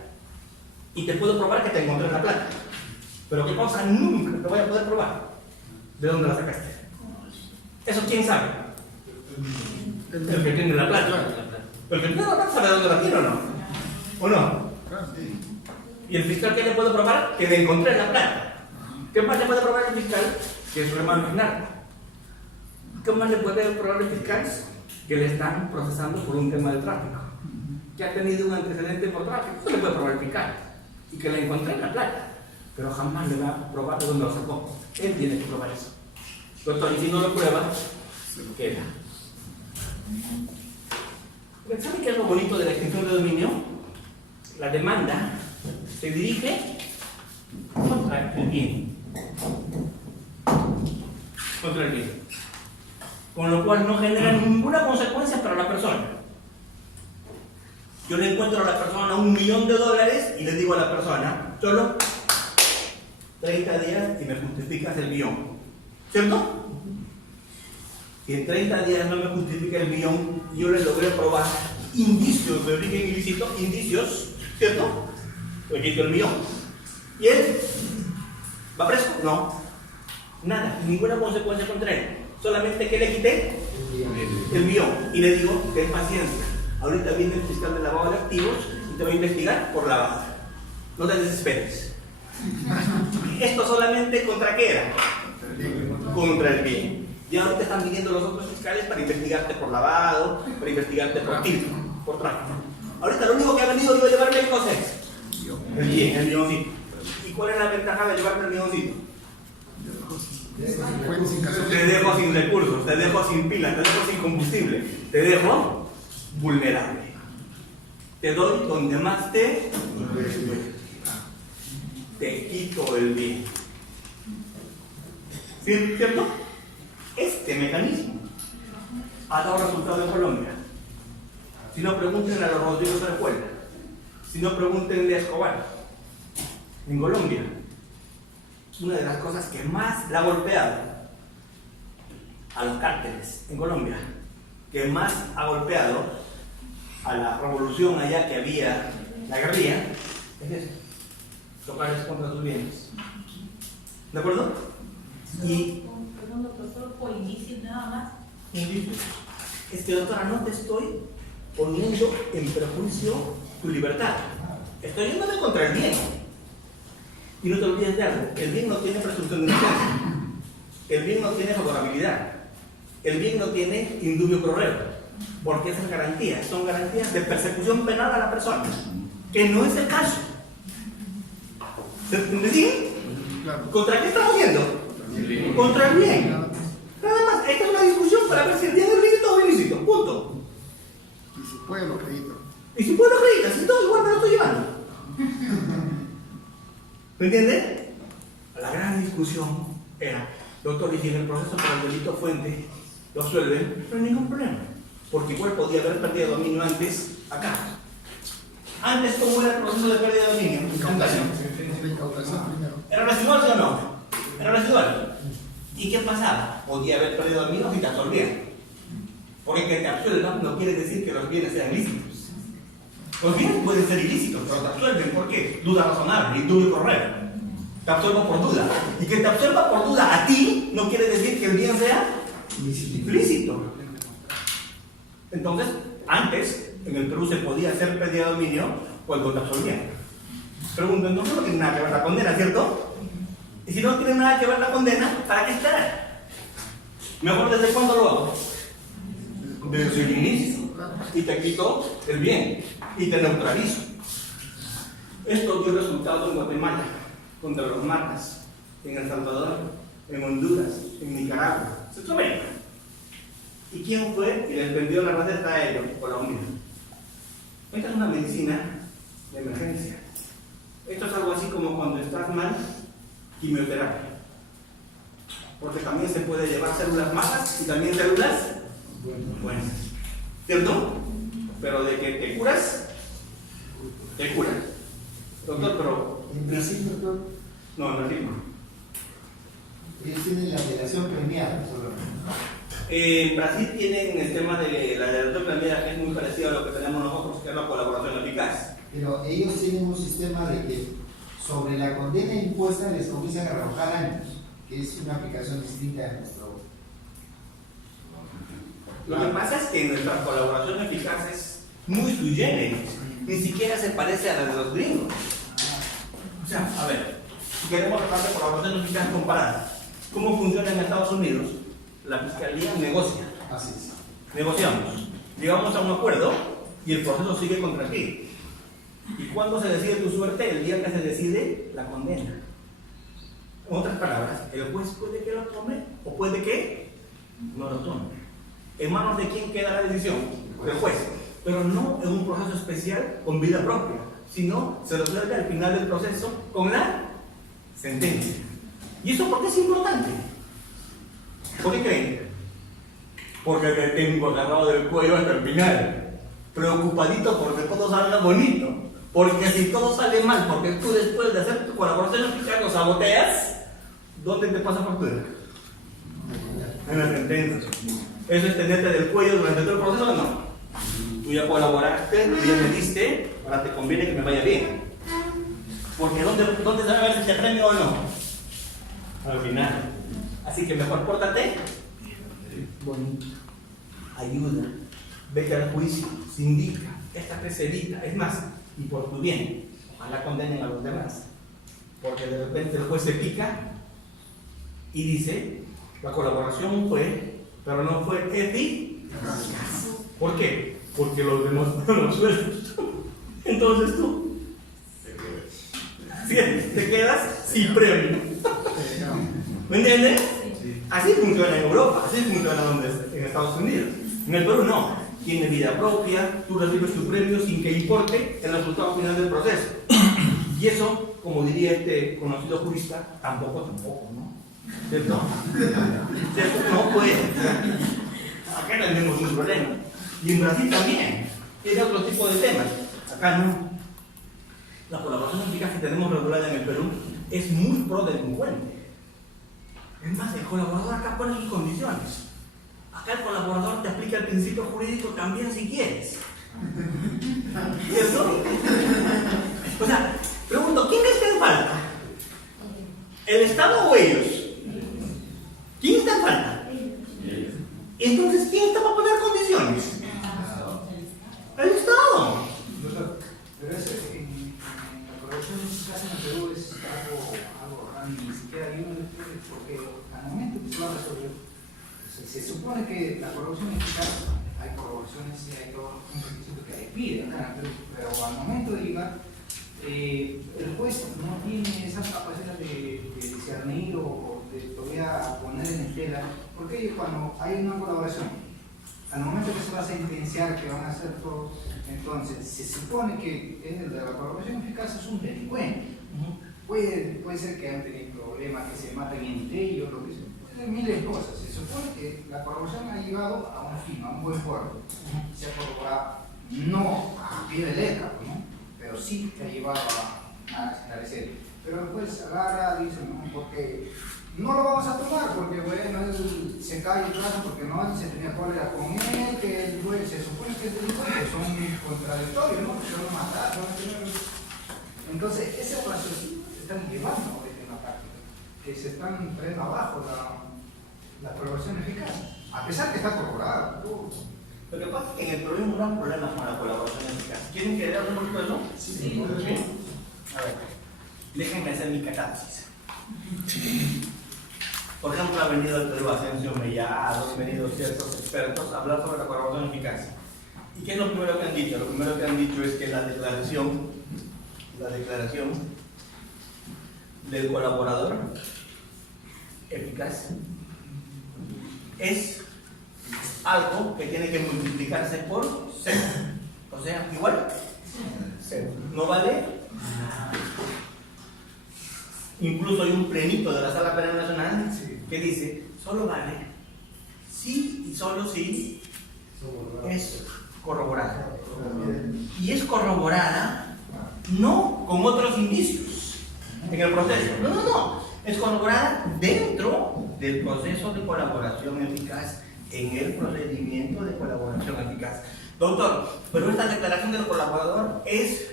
Y te puedo probar que te encontré la plata. Pero ¿qué cosa? Nunca te voy a poder probar. ¿De dónde la sacaste? ¿Eso quién sabe? El que tiene la plata. El que tiene la plata sabe dónde la tiene o no. ¿O no? ¿Y el fiscal qué le puede probar? Que le encontré la plata. ¿Qué más le puede probar el fiscal? Que es su hermano es narco. ¿Qué más le puede probar el fiscal? Que le están procesando por un tema de tráfico. Que ha tenido un antecedente por tráfico. Eso le puede probar el fiscal. Y que le encontré la plata. Pero jamás le va a probar de dónde lo sacó. Él tiene que probar eso. Doctor, y si no lo prueba, se lo queda. ¿Sabe qué es lo bonito de la extinción de dominio? La demanda se dirige contra el bien. Contra el bien. Con lo cual no genera ninguna consecuencia para la persona. Yo le encuentro a la persona $1.000.000 y le digo a la persona, solo 30 días y me justificas el millón. ¿Cierto? Si en 30 días no me justifica el millón, yo le logré probar indicios de origen ilícito, indicios, ¿cierto? Le quito el millón. ¿Y él va preso? No. Nada, ninguna consecuencia contra él. Solamente que le quité el millón. Y le digo, ten paciencia. Ahorita viene el fiscal de lavado de activos y te va a investigar por lavado. No te desesperes. Esto solamente contra qué era? Contra el bien. Y ahora te están viniendo los otros fiscales para investigarte por lavado, para investigarte por tráfico, Ahorita lo único que ha venido a llevarme el cosa es el bien, el milloncito. ¿Y cuál es la ventaja de llevarme el milloncito? Te dejo sin recursos, te dejo sin pilas, te dejo sin combustible, te dejo vulnerable. Te doy donde más te quito el bien. ¿Cierto? Este mecanismo ha dado resultado en Colombia. Si no, pregúntenle a los Rodríguez de la Puebla. Si no, pregúntenle a Escobar. En Colombia, una de las cosas que más la ha golpeado a los cárteles en Colombia, que más ha golpeado a la revolución allá que había, la guerrilla, es eso: tocarles contra sus bienes. ¿De acuerdo? Y perdón, doctor, solo por indicios nada más. indicios. Es que, doctora, no te estoy poniendo en perjuicio tu libertad. Estoy yéndome contra el bien. Y no te olvides de algo: el bien no tiene presunción de inocencia, el bien no tiene favorabilidad, el bien no tiene indubio pro reo, porque esas garantías son garantías de persecución penal a la persona, que no es el caso. ¿Se entiende? ¿Contra qué estamos yendo? Contra el bien. Nada más, esta es una discusión para ver si el bien es lícito o ilícito. Punto. Y si puede, lo acredito. Y si puedo, lo acreditas. Si todo igual me lo estoy llevando. ¿Me entiende? La gran discusión era, doctor, y si en el proceso por el delito fuente lo absuelven, no hay ningún problema. Porque igual podía haber pérdida de dominio antes acá. Antes, ¿cómo era el proceso de pérdida de dominio? Incautación primero. ¿Era residual, sí o no? Era residual. ¿Y qué pasaba? Podía haber perdido dominio si te absorbían. Porque que te absuelvan no quiere decir que los bienes sean ilícitos. Los bienes pueden ser ilícitos, pero te absuelven. ¿Por qué? Duda razonable, indubio pro reo. Te absuelvo por duda. Y que te absuelva por duda a ti no quiere decir que el bien sea ilícito. Entonces, antes, en el Perú se podía hacer pérdida de dominio cuando te absorbían. Pregunto, entonces no tiene nada que ver la condena, ¿cierto? Y si no tiene nada que ver la condena, ¿para qué esperar? Mejor, ¿desde cuándo lo hago? Desde el inicio. Y te quito el bien. Y te neutralizo. Esto dio resultado en Guatemala, contra los matas, en El Salvador, en Honduras, en Nicaragua, Centroamérica. ¿Y quién fue y les vendió la receta a ellos? Colombia. Esta es una medicina de emergencia. Esto es algo así como cuando estás mal, quimioterapia. Porque también se puede llevar células malas y también células buenas. ¿Cierto? Pero de que te curas, te curas. Doctor, pero... ¿En Brasil, doctor? No, en Brasil no. Ellos tienen la apelación premiada solamente. En Brasil tienen el tema de la delación premiada, que es muy parecido a lo que tenemos nosotros, que es la colaboración eficaz. Pero ellos tienen un sistema de que sobre la condena impuesta les comienzan a rebajar años, que es una aplicación distinta de nuestro. Lo que pasa es que nuestra colaboración eficaz es muy sui generis, ni siquiera se parece a la de los gringos. O sea, a ver, si queremos hablar de colaboración eficaz comparada, ¿cómo funciona en Estados Unidos? La fiscalía negocia. Así es. Negociamos, llegamos a un acuerdo y el proceso sigue contra ti. ¿Y cuándo se decide tu suerte? El día que se decide la condena. En otras palabras, el juez puede que lo tome o puede que no lo tome. ¿En manos de quién queda la decisión? Del juez. Pero no en un proceso especial con vida propia, sino se resuelve al final del proceso con la sentencia. ¿Y eso por qué es importante? ¿Por qué creen? Porque te tengo agarrado del cuello hasta el final, preocupadito porque todo salga bonito. Porque si todo sale mal, porque tú después de hacer tu colaboración eficaz lo saboteas, ¿dónde te pasa factura? En la sentencia. ¿Eso es tenerte del cuello durante todo el proceso o no? Tú ya colaboraste, tú ya me diste, ahora te conviene que me vaya bien. Porque ¿dónde se va a ver si te premio o no? Al final. Así que mejor pórtate bonito, ayuda, vete al juicio, se indica, esta precedita, es más, y por tu bien, ojalá condenen a los demás, porque de repente el juez se pica y dice, la colaboración fue, pero no fue eficaz. ¿Por qué? Porque los demás no lo sueltos. Entonces tú te quedas sin premio. ¿Me entiendes? Así funciona en Europa, así funciona en Estados Unidos. En el Perú no. Tiene vida propia, tú recibes tu premio sin que importe el resultado final del proceso. Y eso, como diría este conocido jurista, tampoco, ¿no? ¿Cierto? ¿Cierto? No puede. Acá tenemos un problema. Y en Brasil también. Tiene otro tipo de temas. Acá no. La colaboración eficaz que tenemos regulada en el Perú es muy pro delincuente. Es más, el colaborador acá pone sus condiciones. Acá el colaborador te aplica el principio jurídico también si quieres. ¿Cierto? O sea, pregunto, ¿quién está en falta? ¿El Estado o ellos? ¿Quién está en falta? Entonces, ¿quién está para poner condiciones? El Estado. Pero eso la corrupción eficaz en el Perú es algo raro, ni siquiera hay uno, porque al momento que se va a resolver, se supone que la corrupción eficaz, hay corrupciones y hay todos los requisitos que hay pide acá, pero al momento de llegar, el juez no tiene esa capacidad de discernir o de todavía poner en tela, porque cuando hay una colaboración, al momento que se va a sentenciar que van a hacer todo, entonces se supone que el de la colaboración eficaz es un delincuente. Puede ser que hayan tenido problemas, que se maten entre ellos, lo que sea. Puede ser miles de cosas. Se supone que la colaboración ha llegado a un fin, a un buen puerto. Se ha corroborado, no a pie de letra, ¿no? Pero sí que ha llevado a esclarecer. Pero después agarra, dice, no, porque no lo vamos a tomar, porque bueno, él se cae el brazo porque no se tenía cólera con él, que el juez se supone que es delincuente, son contradictorios, ¿no? Porque lo mataron, entonces ese proceso se están llevando en la práctica, que se están trayendo abajo la colaboración eficaz, a pesar que está corroborado. Lo que pasa es que en el Perú hay un gran problema con la colaboración eficaz. ¿Quieren que le haga un poquito de eso? Sí. A ver, déjenme hacer mi catarsis. Por ejemplo, ha venido el Perú Asensio Mellado, han venido ciertos expertos a hablar sobre la colaboración eficaz. ¿Y qué es lo primero que han dicho? Lo primero que han dicho es que la declaración del colaborador eficaz es algo que tiene que multiplicarse por 0. O sea, igual 0. No vale. Incluso hay un plenito de la Sala Penal Nacional que dice, solo vale si y solo si es corroborada. Y es corroborada no con otros indicios en el proceso. No. Es corroborada dentro del proceso de colaboración eficaz, en el procedimiento de colaboración eficaz. Doctor, pero esta declaración del colaborador es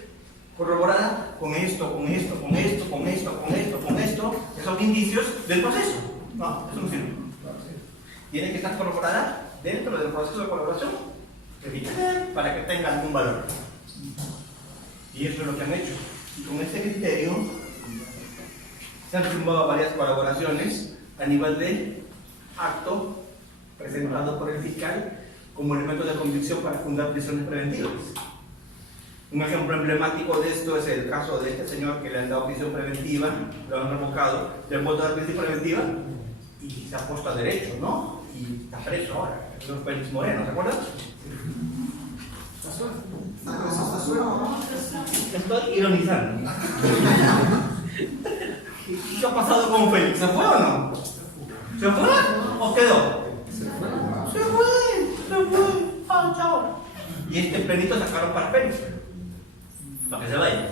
corroborada con esto, con esto, con esto, con esto, con esto, con esto, que son indicios del proceso. No, eso no sirve. Tiene que estar corroborada dentro del proceso de colaboración eficaz para que tenga algún valor. Y eso es lo que han hecho. Y con este criterio se han firmado varias colaboraciones a nivel de acto presentado por el fiscal como elemento de convicción para fundar prisiones preventivas. Un ejemplo emblemático de esto es el caso de este señor que le han dado prisión preventiva, lo han revocado, le han vuelto a dar prisión preventiva y se ha puesto a derecho, ¿no? Y está preso ahora, el señor Félix Moreno, ¿se acuerdan? Estoy ironizando. ¿Qué ha pasado con Félix? ¿Se fue o no? ¿Se fue o quedó? Se fue. Ah, chao. Y este plenito sacaron para Félix, para que se vaya.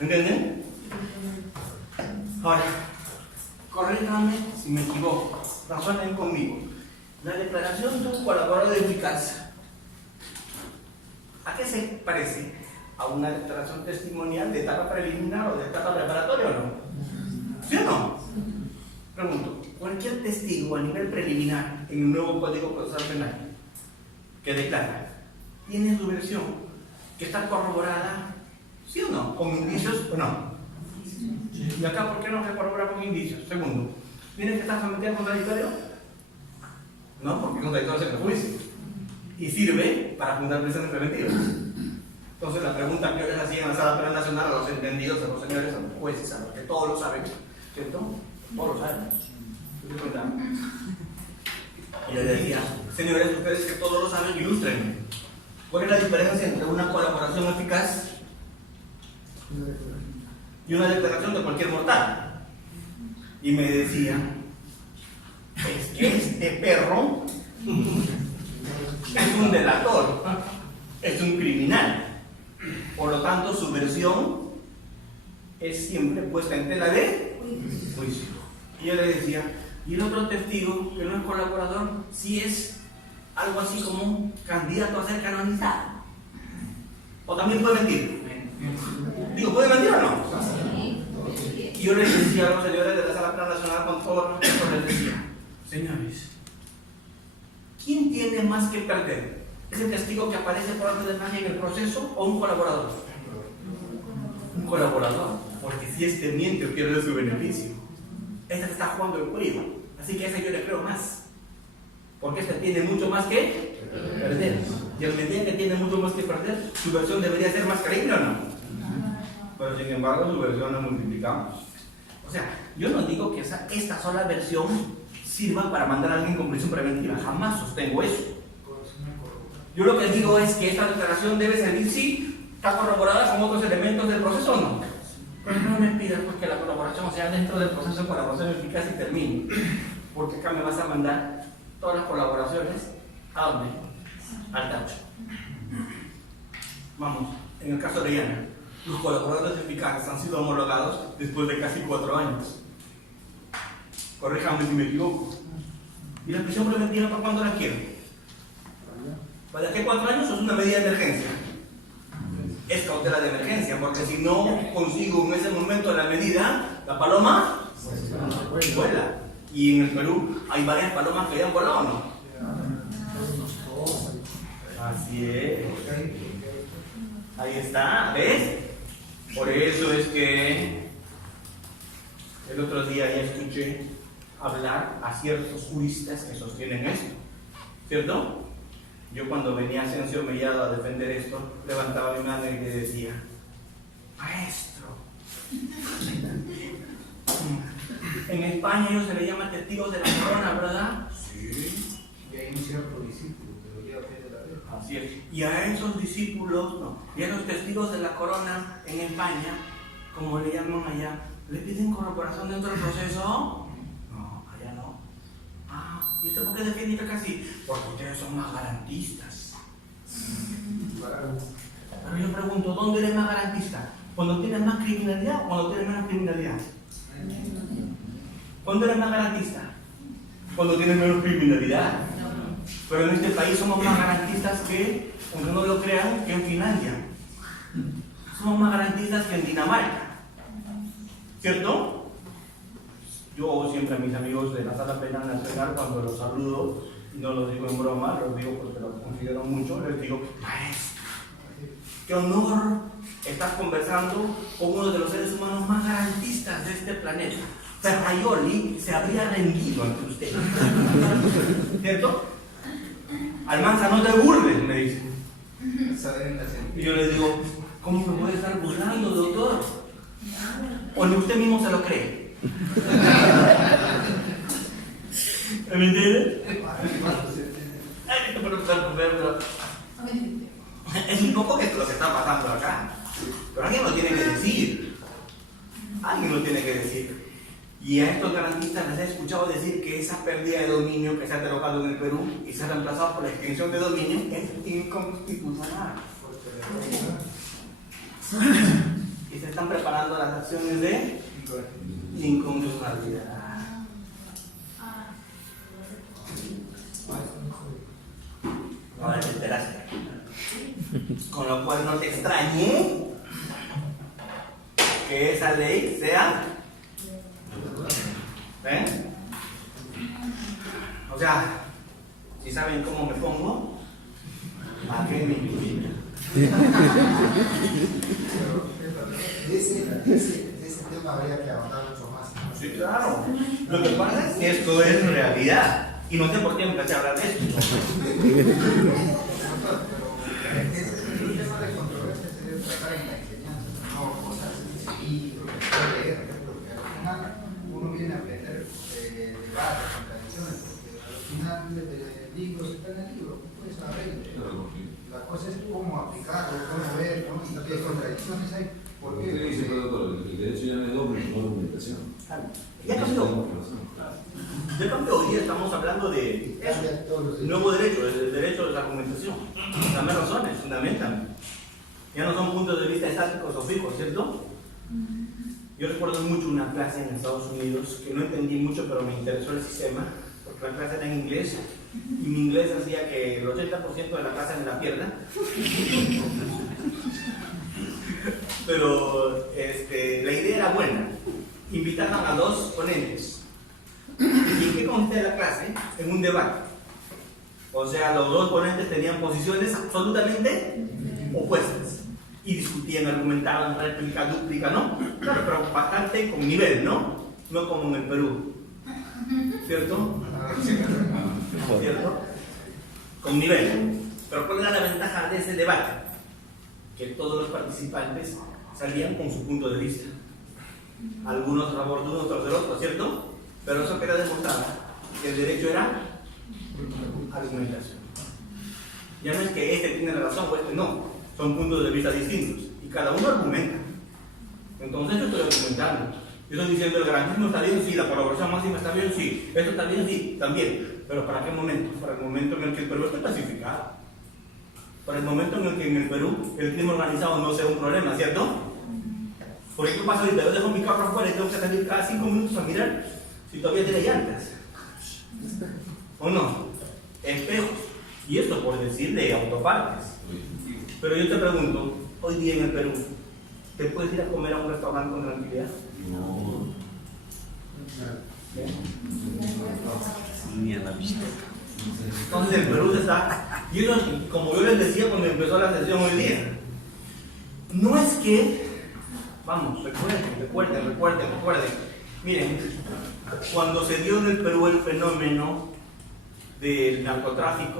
¿Entienden? Ahora, corríjame si me equivoco, razonen conmigo. La declaración de un colaborador eficaz, ¿a qué se parece? ¿A una declaración testimonial de etapa preliminar o de etapa preparatoria o no? ¿Sí o no? Pregunto, cualquier testigo a nivel preliminar en el nuevo Código Procesal Penal que declara, tiene su versión que está corroborada, ¿sí o no? ¿Con indicios o no? ¿Y acá por qué no se corrobora con indicios? Segundo, ¿tiene que estar sometido a contradictorio? No, porque el contradictorio es el juicio y sirve para fundar prisiones preventivas. Entonces la pregunta que yo les hacía en la Sala Penal Nacional a los entendidos, a los señores, a los jueces, a los que todos lo saben, ¿cierto? Todos lo saben. ¿Te cuenta? Y les decía, señores, ustedes que todos lo saben, ilústrenme. ¿Cuál es la diferencia entre una colaboración eficaz y una declaración de cualquier mortal? Y me decía, es que este perro es un delator, es un criminal. Por lo tanto, su versión es siempre puesta en tela de juicio. Y yo le decía, y el otro testigo, que no es colaborador, sí es algo así como un candidato a ser canonizado. O también puede mentir. Digo, ¿puede mentir o no? Y yo les decía a los señores de la Sala Penal Nacional con todo respeto, les decía, señores, ¿quién tiene más que perder? ¿Es el testigo que aparece por arte de magia en el proceso o un colaborador? Un colaborador, porque si este miente pierde su beneficio. Este está jugando el juego, así que a ese yo le creo más, porque este tiene mucho más que perder. Y al medida que tiene mucho más que perder, su versión debería ser más creíble o no. Pero sin embargo, su versión la multiplicamos. O sea, yo no digo que esta sola versión sirva para mandar a alguien con prisión preventiva, jamás sostengo eso. Yo lo que digo es que esta declaración debe servir si está corroborada con otros elementos del proceso o no. Pero no me pidas pues, que la colaboración sea dentro del proceso de colaboración eficaz y termine, porque acá me vas a mandar todas las colaboraciones ¿a dónde? Al tacho. Vamos, en el caso de Diana, los colaboradores eficaces han sido homologados después de casi 4 años. Corríjame si me equivoco. ¿Y la prisión preventiva para cuándo la quiero? ¿Para qué 4 años? Es una medida de emergencia. Es cautela de emergencia, porque si no consigo en ese momento la medida, la paloma vuela. Y en el Perú hay varias palomas que ya han volado, ¿no? Así es. Ahí está, ¿ves? Por eso es que el otro día ya escuché hablar a ciertos juristas que sostienen esto, ¿cierto? Yo cuando venía Asensio Mellado a defender esto, levantaba mi mano y le decía, maestro, en España ellos se le llaman testigos de la corona, ¿verdad? Sí. Y hay un cierto discípulo que lo lleva a de la vez. Así es. Y a esos discípulos, no, y a los testigos de la corona en España, como le llaman allá, ¿le piden corroboración dentro del proceso? No, allá no. Ah, ¿y usted por qué defiende que así? Porque ustedes son más garantistas. Pero yo pregunto, ¿dónde eres más garantista? ¿Cuando tienes más criminalidad o cuando tienes menos criminalidad? ¿Cuándo eres más garantista? Cuando tienes menos criminalidad. Pero en este país somos más garantistas que, aunque no lo crean, que en Finlandia. Somos más garantistas que en Dinamarca. ¿Cierto? Yo siempre a mis amigos de la Sala Penal Nacional, cuando los saludo, y no los digo en broma, los digo porque los considero mucho, les digo, maestro, qué honor estar conversando con uno de los seres humanos más garantistas de este planeta. Ferraioli se habría rendido ante usted. ¿Cierto? Almanza, no te burles, me dice. Y yo le digo, ¿cómo me puede estar burlando, doctor? ¿O ni usted mismo se lo cree? ¿Me entiendes? Es un poco que lo que está pasando acá. Pero alguien lo tiene que decir. Alguien lo tiene que decir. Y a estos garantistas les he escuchado decir que esa pérdida de dominio que se ha derogado en el Perú y se ha reemplazado por la extinción de dominio es inconstitucional. Y se están preparando las acciones de inconstitucionalidad. Ahora te enteraste. Con lo cual no te extrañe que esa ley sea. O sea, si saben cómo me pongo, ¿a qué me invitan? De ese tema habría que ahondar mucho más. Sí, claro. Lo que pasa es que esto es realidad. Y no sé por qué empecé a hablar de esto. El tema de controversia se debe tratar en la enseñanza, no cosas y leer, porque al final uno viene a aprender debates, contradicciones, porque al final el libro está en el libro, puedes saber. La cosa es cómo aplicarlo, cómo ver, ¿no? Y qué contradicciones hay. ¿Por qué? Porque dice, doctor, el derecho ya no es doble, no documentación. Ya cambió. De cambio, hoy día estamos hablando de eso. Nuevo derecho, el derecho de la argumentación. Dame razones, fundamentan. Ya no son puntos de vista estáticos o fijos, ¿cierto? Yo recuerdo mucho una clase en Estados Unidos que no entendí mucho, pero me interesó el sistema, porque la clase era en inglés, y mi inglés hacía que el 80% de la clase me la pierda. Pero la idea era buena. Invitaban a dos ponentes. ¿Y en qué consiste la clase? En un debate. O sea, los dos ponentes tenían posiciones absolutamente opuestas. Y discutían, argumentaban, réplica, dúplica, ¿no? Claro, pero bastante con nivel, ¿no? No como en el Perú. ¿Cierto? ¿Cierto? Con nivel. Pero ¿cuál era la ventaja de ese debate? Que todos los participantes salían con su punto de vista. Algunos a favor de uno, otros del otro, ¿cierto? Pero eso quería demostrar que el derecho era argumentación. Ya no es que este tiene la razón o este no, son puntos de vista distintos y cada uno argumenta. Entonces yo estoy argumentando. Yo estoy diciendo el garantismo está bien, sí, la colaboración máxima está bien, sí, esto está bien, sí, también. Pero ¿para qué momento? Para el momento en el que el Perú esté pacificado. Para el momento en el que en el Perú el crimen organizado no sea un problema, ¿cierto? Por ejemplo, pasa ahorita, yo dejo mi carro afuera y tengo que salir cada 5 minutos a mirar si todavía tiene llantas. ¿O no? Espejos. Y esto por decir de autopartes. Pero yo te pregunto, hoy día en el Perú, ¿te puedes ir a comer a un restaurante con tranquilidad? No. Ni a la vista. Entonces el Perú está, y eso, como yo les decía cuando empezó la sesión hoy día, no es que, vamos, recuerden, miren, cuando se dio en el Perú el fenómeno del narcotráfico,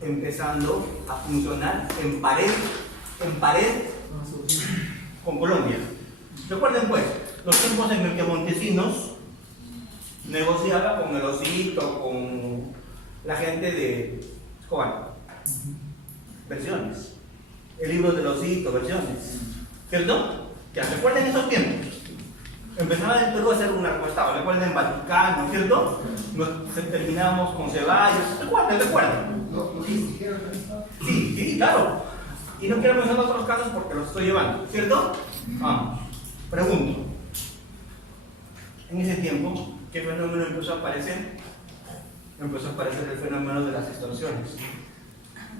empezando a funcionar en pared con Colombia. Recuerden pues, los tiempos en el que Montesinos negociaba con el Osito, con la gente de Escobar. Versiones. El libro del Osito, versiones. ¿Cierto? Ya recuerden esos tiempos. Empezaba el Perú a ser un narcoestado. Recuerden Vaticano, ¿cierto? Terminamos con Ceballos. Recuerden. ¿Lo dijeron? Sí, claro. Y no quiero mencionar otros casos porque los estoy llevando, ¿cierto? Pregunto. En ese tiempo, ¿qué fenómeno empezó a aparecer? Empezó a aparecer el fenómeno de las extorsiones,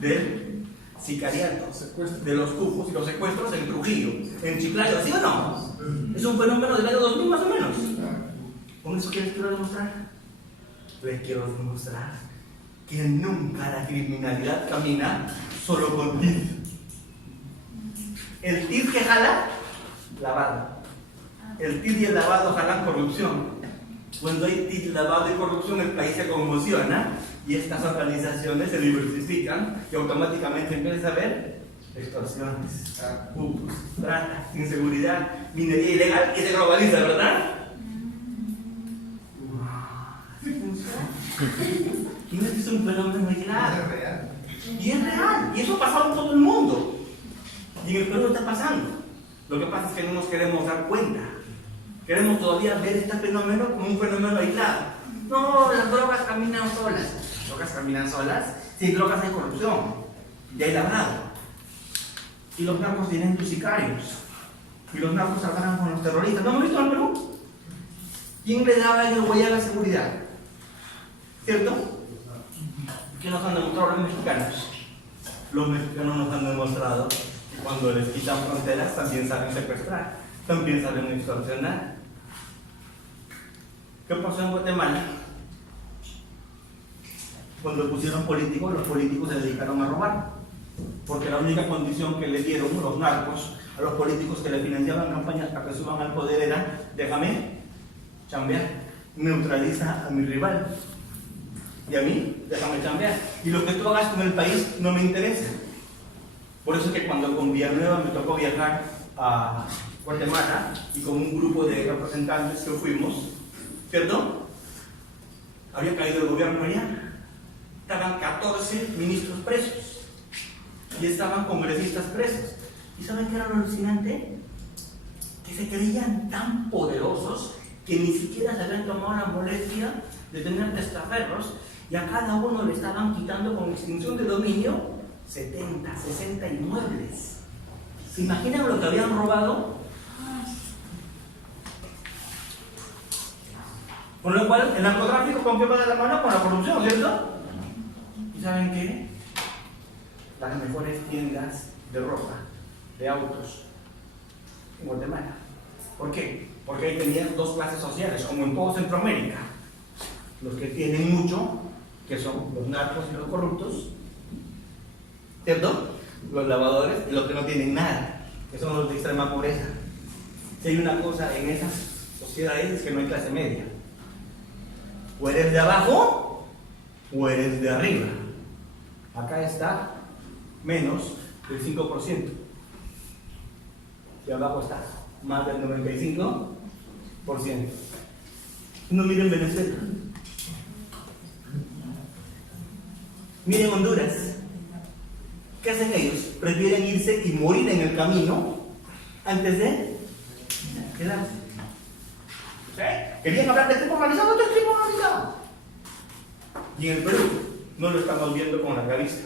del sicariato, de los cupos y los secuestros en Trujillo, en Chiclayo, ¿sí o no? Es un fenómeno del año 2000 más o menos. ¿Con eso qué les quiero demostrar? Les quiero demostrar que nunca la criminalidad camina solo con TID. El TID que jala, lavado. El TID y el lavado jalan corrupción. Cuando hay TID, lavado y corrupción, el país se conmociona y estas organizaciones se diversifican y automáticamente empieza a haber extorsiones, cupos, trata, inseguridad, minería ilegal y se globaliza, ¿verdad? Y no es un fenómeno aislado. Y es real. Y eso ha pasado en todo el mundo. Y en el Perú está pasando. Lo que pasa es que no nos queremos dar cuenta. Queremos todavía ver este fenómeno como un fenómeno aislado. No, las drogas caminan solas. ¿Las drogas caminan solas? Sin drogas hay corrupción. Y hay lavado. Y los narcos tienen sus sicarios. Y los narcos trabajan con los terroristas. ¿No hemos visto en el Perú? ¿Quién le daba en el huella a la seguridad? ¿Cierto? ¿Qué nos han demostrado los mexicanos? Los mexicanos nos han demostrado que cuando les quitan fronteras también saben secuestrar, también saben extorsionar. ¿Qué pasó en Guatemala? Cuando pusieron políticos, los políticos se dedicaron a robar. Porque la única condición que le dieron los narcos a los políticos que le financiaban campañas para que suban al poder era: déjame chambear, neutraliza a mi rival. Y a mí, déjame chambear. Y lo que tú hagas con el país no me interesa. Por eso es que cuando con Villanueva me tocó viajar a Guatemala y con un grupo de representantes que fuimos, ¿cierto? Había caído el gobierno allá. Estaban 14 ministros presos. Y estaban congresistas presos. ¿Y saben qué era lo alucinante? Que se creían tan poderosos que ni siquiera se habían tomado la molestia de tener testaferros, y a cada uno le estaban quitando con extinción de dominio 70, 60 inmuebles. ¿Se imaginan lo que habían robado? Con lo cual, el narcotráfico, ¿con qué va de la mano? Con la corrupción, ¿cierto? ¿Y saben qué? Las mejores tiendas de ropa, de autos, en Guatemala. ¿Por qué? Porque ahí tenían dos clases sociales, como en todo Centroamérica. Los que tienen mucho, que son los narcos y los corruptos, ¿cierto? Los lavadores, y los que no tienen nada, que son los de extrema pobreza. Si hay una cosa en esas sociedades es que no hay clase media. O eres de abajo, o eres de arriba. Acá está menos del 5%. Y abajo está más del 95%. No miren Venezuela. Miren Honduras. ¿Qué hacen ellos? Prefieren irse y morir en el camino antes de quedarse. ¿Sí? Querían hablar de crimen organizado, esto es crimen organizado. Y en el Perú no lo estamos viendo con la cabeza.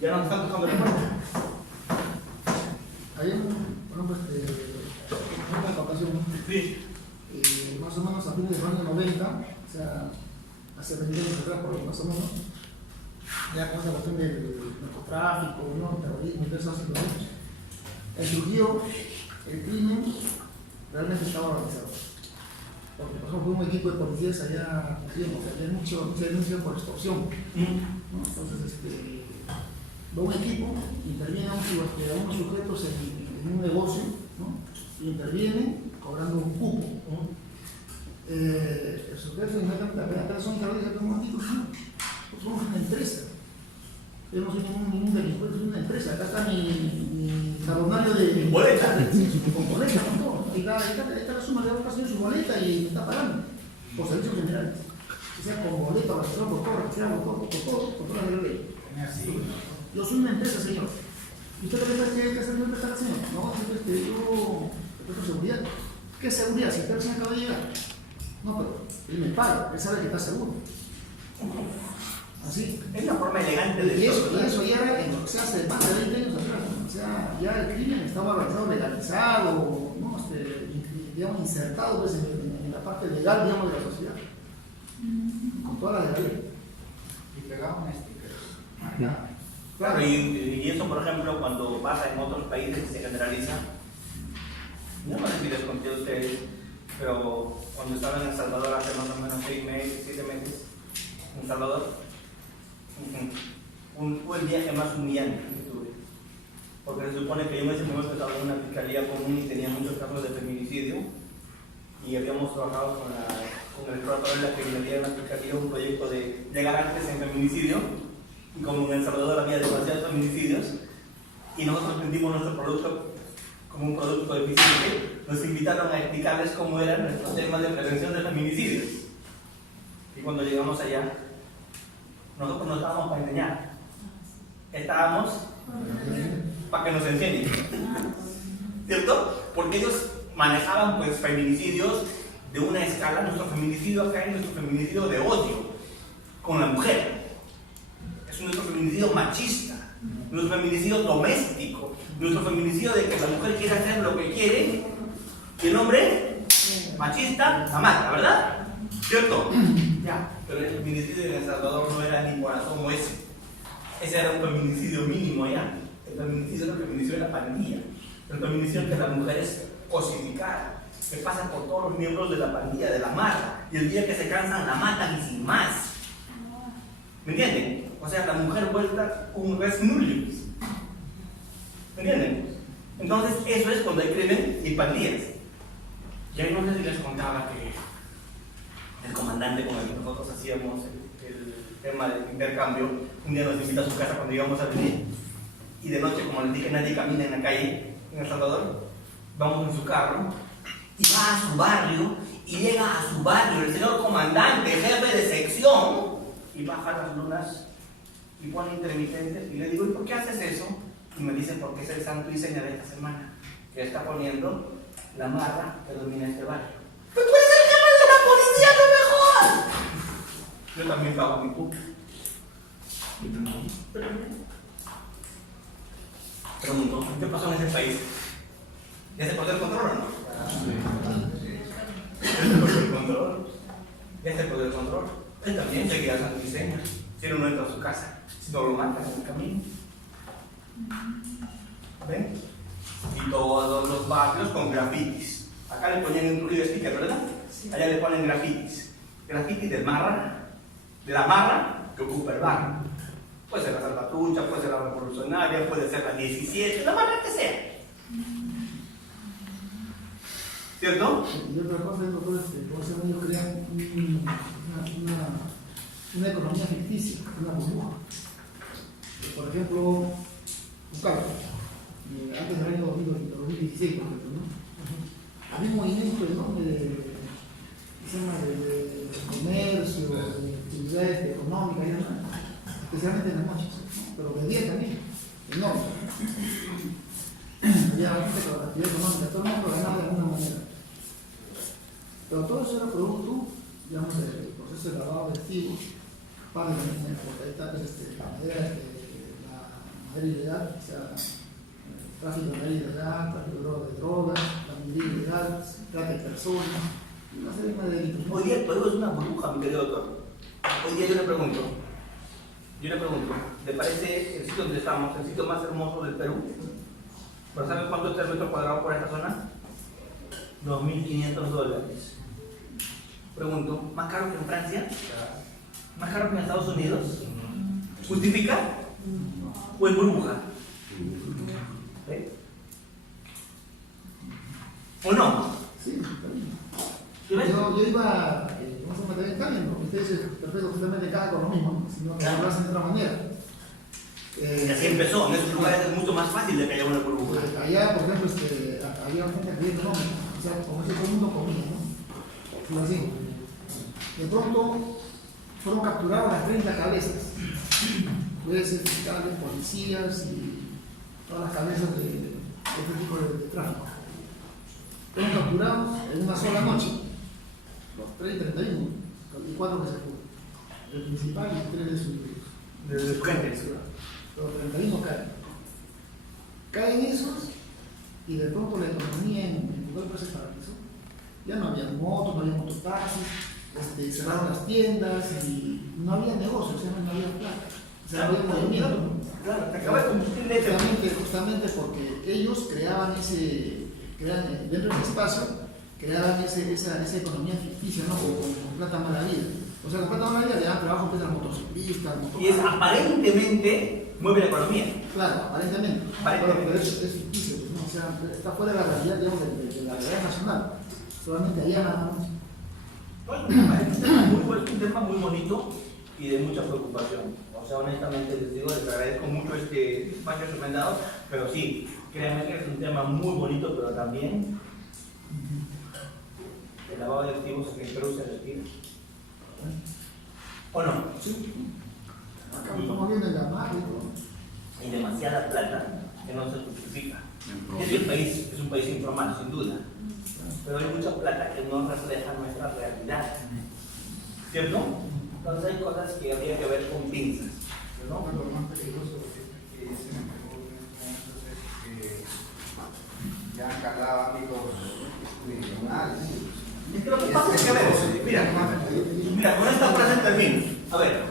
Ya no nos están tocando la puerta. Ayer, bueno, pues, en una ocasión, Sí. más o menos a fines de los años 90, o sea, hace 20 años atrás, por más o menos, ya con la cuestión del narcotráfico, ¿no? Terrorismo y todo eso, en Trujillo, el crimen realmente estaba organizado. Porque, por ejemplo, un equipo de policías allá, había mucha denuncia por extorsión, ¿no? Entonces, un equipo interviene a unos sujetos en un negocio, ¿no? Y intervienen cobrando un cupo, ¿no? El sujeto inmediatamente la persona que dice: un momentito, somos una empresa. Yo no soy ningún delincuente, soy una empresa. Acá está mi talonario de boleta. Con boleta, ¿no? Y está la suma de la su boleta y me está pagando por servicios generales. O sea, con boleta, por toda la ley. Yo soy una empresa, señor. ¿Y usted también sabe qué hacer una empresa, señor? No, yo presto seguridad. ¿Qué seguridad? Si usted recién acaba de llegar. No, pero él me paga, él sabe que está seguro. Así. Es una forma elegante de y eso ya era en lo que se hace más de 20 años sea, ya el crimen estaba organizado, legalizado, ¿no? Digamos, insertado pues, en la parte legal, digamos, de la sociedad, con toda la legalidad. Y pegaban stickers. Claro, y eso, por ejemplo, cuando pasa en otros países se generaliza. Yo no sé si les conté a ustedes, pero cuando estaba en El Salvador hace más o menos 6 meses, 7 meses, en El Salvador, fue el viaje más humillante que tuve. Porque se supone que yo en ese momento estaba en una fiscalía común y tenía muchos casos de feminicidio, y habíamos trabajado con el protocolo de la criminalidad en la fiscalía un proyecto de garantes en feminicidio, y como en El Salvador había demasiados feminicidios, y nosotros vendimos nuestro producto como un producto eficiente, nos invitaron a explicarles cómo eran nuestros temas de prevención de feminicidios. Y cuando llegamos allá, nosotros no estábamos para enseñar, estábamos para que nos enseñen, ¿cierto? Porque ellos manejaban pues feminicidios de una escala. Nuestro feminicidio acá es nuestro feminicidio de odio con la mujer, es nuestro feminicidio machista, nuestro feminicidio doméstico, nuestro feminicidio de que la mujer quiere hacer lo que quiere y el hombre machista la mata, ¿verdad? ¿Cierto? Ya, pero el feminicidio en El Salvador no era ni por asomo ese. Ese era un feminicidio mínimo ya. El feminicidio era el feminicidio de la pandilla. El feminicidio en que la mujer es cosificada, que pasa por todos los miembros de la pandilla, de la marca, y el día que se cansan la matan y sin más. ¿Me entienden? O sea, la mujer vuelta un res nullius. ¿Me entienden? Entonces, eso es cuando hay crimen y pandillas. Y ahí no sé si les contaba que el comandante con el que nosotros hacíamos el tema del intercambio, un día nos invita a su casa cuando íbamos a venir, y de noche, como les dije, nadie camina en la calle en El Salvador. Vamos en su carro y va a su barrio, y llega a su barrio el señor comandante, jefe de sección, y baja las lunas y pone intermitentes, y le digo, ¿y por qué haces eso? Y me dice, porque es el santo y seña de esta semana, que está poniendo la marra que domina este barrio. ¡Pues tú eres el jefe de la policía, lo mejor! Yo también pago mi puta. Pregunto, ¿qué pasó en ese país? ¿Ya se perdió el control o no? ¿Ya se perdió el control? ¿Ya se perdió el control? Él también seguía santo y seña. Si él no entra a su casa, si no lo matan en el camino. ¿Ven? Y todos los barrios con grafitis. Acá le ponían en Trujillo sticker, ¿verdad? Allá le ponen grafitis. Grafitis del marra, de la marra que ocupa el barrio. Puede ser la Salvatrucha, puede ser la Revolucionaria, puede ser la 17, la marra que sea. ¿Cierto? Y otra cosa es, doctor, por eso ellos crean una economía ficticia, una burbuja. Por ejemplo, un carro. Antes del año 2016, por ejemplo, ¿no? Había un movimiento enorme de comercio, de actividades económicas y demás, especialmente en las noches, ¿no? Pero de día también, enorme. Había gente con la actividad económica, todo el mundo ganaba de alguna manera. Pero todo eso era producto, digamos, del proceso de lavado de activos, para la madera ilegal, o sea, tráfico de madera ilegal, tráfico de drogas, la minería ilegal, trata de personas, una serie de delitos. Hoy día el Perú es una burbuja, mi querido doctor. Hoy día yo le pregunto, ¿le parece el sitio donde estamos, el sitio más hermoso del Perú? ¿Pero saben cuánto está el metro cuadrado por esta zona? $2.500. Pregunto, ¿más caro que en Francia? ¿Más caro que en Estados Unidos? ¿Justifica? ¿O es burbuja? ¿Eh? ¿O no? Sí, ¿Sí ves? yo iba, no se me también cambian, porque ustedes perfecto justamente cada con lo mismo, sino que hablarse de otra manera. Y así empezó, en esos lugares es mucho más fácil de que haya una burbuja. Allá, por ejemplo, había gente que vivía económica, o sea, como eso todo el mundo comía, ¿no? Y así. De pronto fueron capturadas las 30 cabezas, jueces, fiscales, policías y todas las cabezas de este tipo de tráfico. Fueron capturados en una sola noche, los 31, y 4 que se fueron. El principal y 3 de sus De su gente. los 31 caen. caen esos y de pronto la economía en Pucallpa se paralizó. Ya no había motos, no había mototaxis, cerraron las tiendas y no había negocios, no había plata. O sea, no había movimiento. Claro, te acaba de combustible. Justamente porque ellos creaban dentro del espacio, creaban esa economía ficticia, ¿no? Con plata mala vida. O sea, con plata mala vida le dan trabajo a motociclistas, Y es aparentemente mueve la economía. Claro, aparentemente. Pero es ficticio, pues, ¿no? O sea, está fuera de la realidad, digamos, de la realidad nacional. Solamente allá nada más. Es un tema muy bonito y de mucha preocupación. O sea, honestamente les digo, les agradezco mucho este espacio que me han dado, pero sí, créanme que es un tema muy bonito, pero también el lavado de activos en el Perú se respira. ¿O no? Sí. Acá estamos viendo en la mar y todo. Hay demasiada plata que no se justifica. El país es un país informal, sin duda, pero hay mucha plata que no refleja nuestra realidad, ¿cierto? Entonces hay cosas que habría que ver con pinzas, ¿no? Lo más peligroso que se me pregunta en estos momentos es que ya han calado ámbitos regionales. Es que lo que pasa es que, a ver, mira, con esta frase termino. A ver,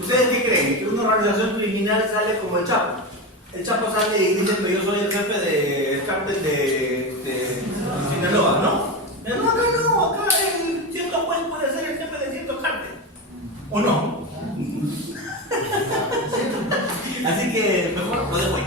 ¿ustedes qué creen? Que una organización criminal sale como el Chapo. El Chapo sale y dice que yo soy el jefe del cártel de Sinaloa, ¿no? Pero no, acá no, acá el cierto juez puede ser el jefe de cierto cártel. ¿O no? Así que mejor lo dejo ahí.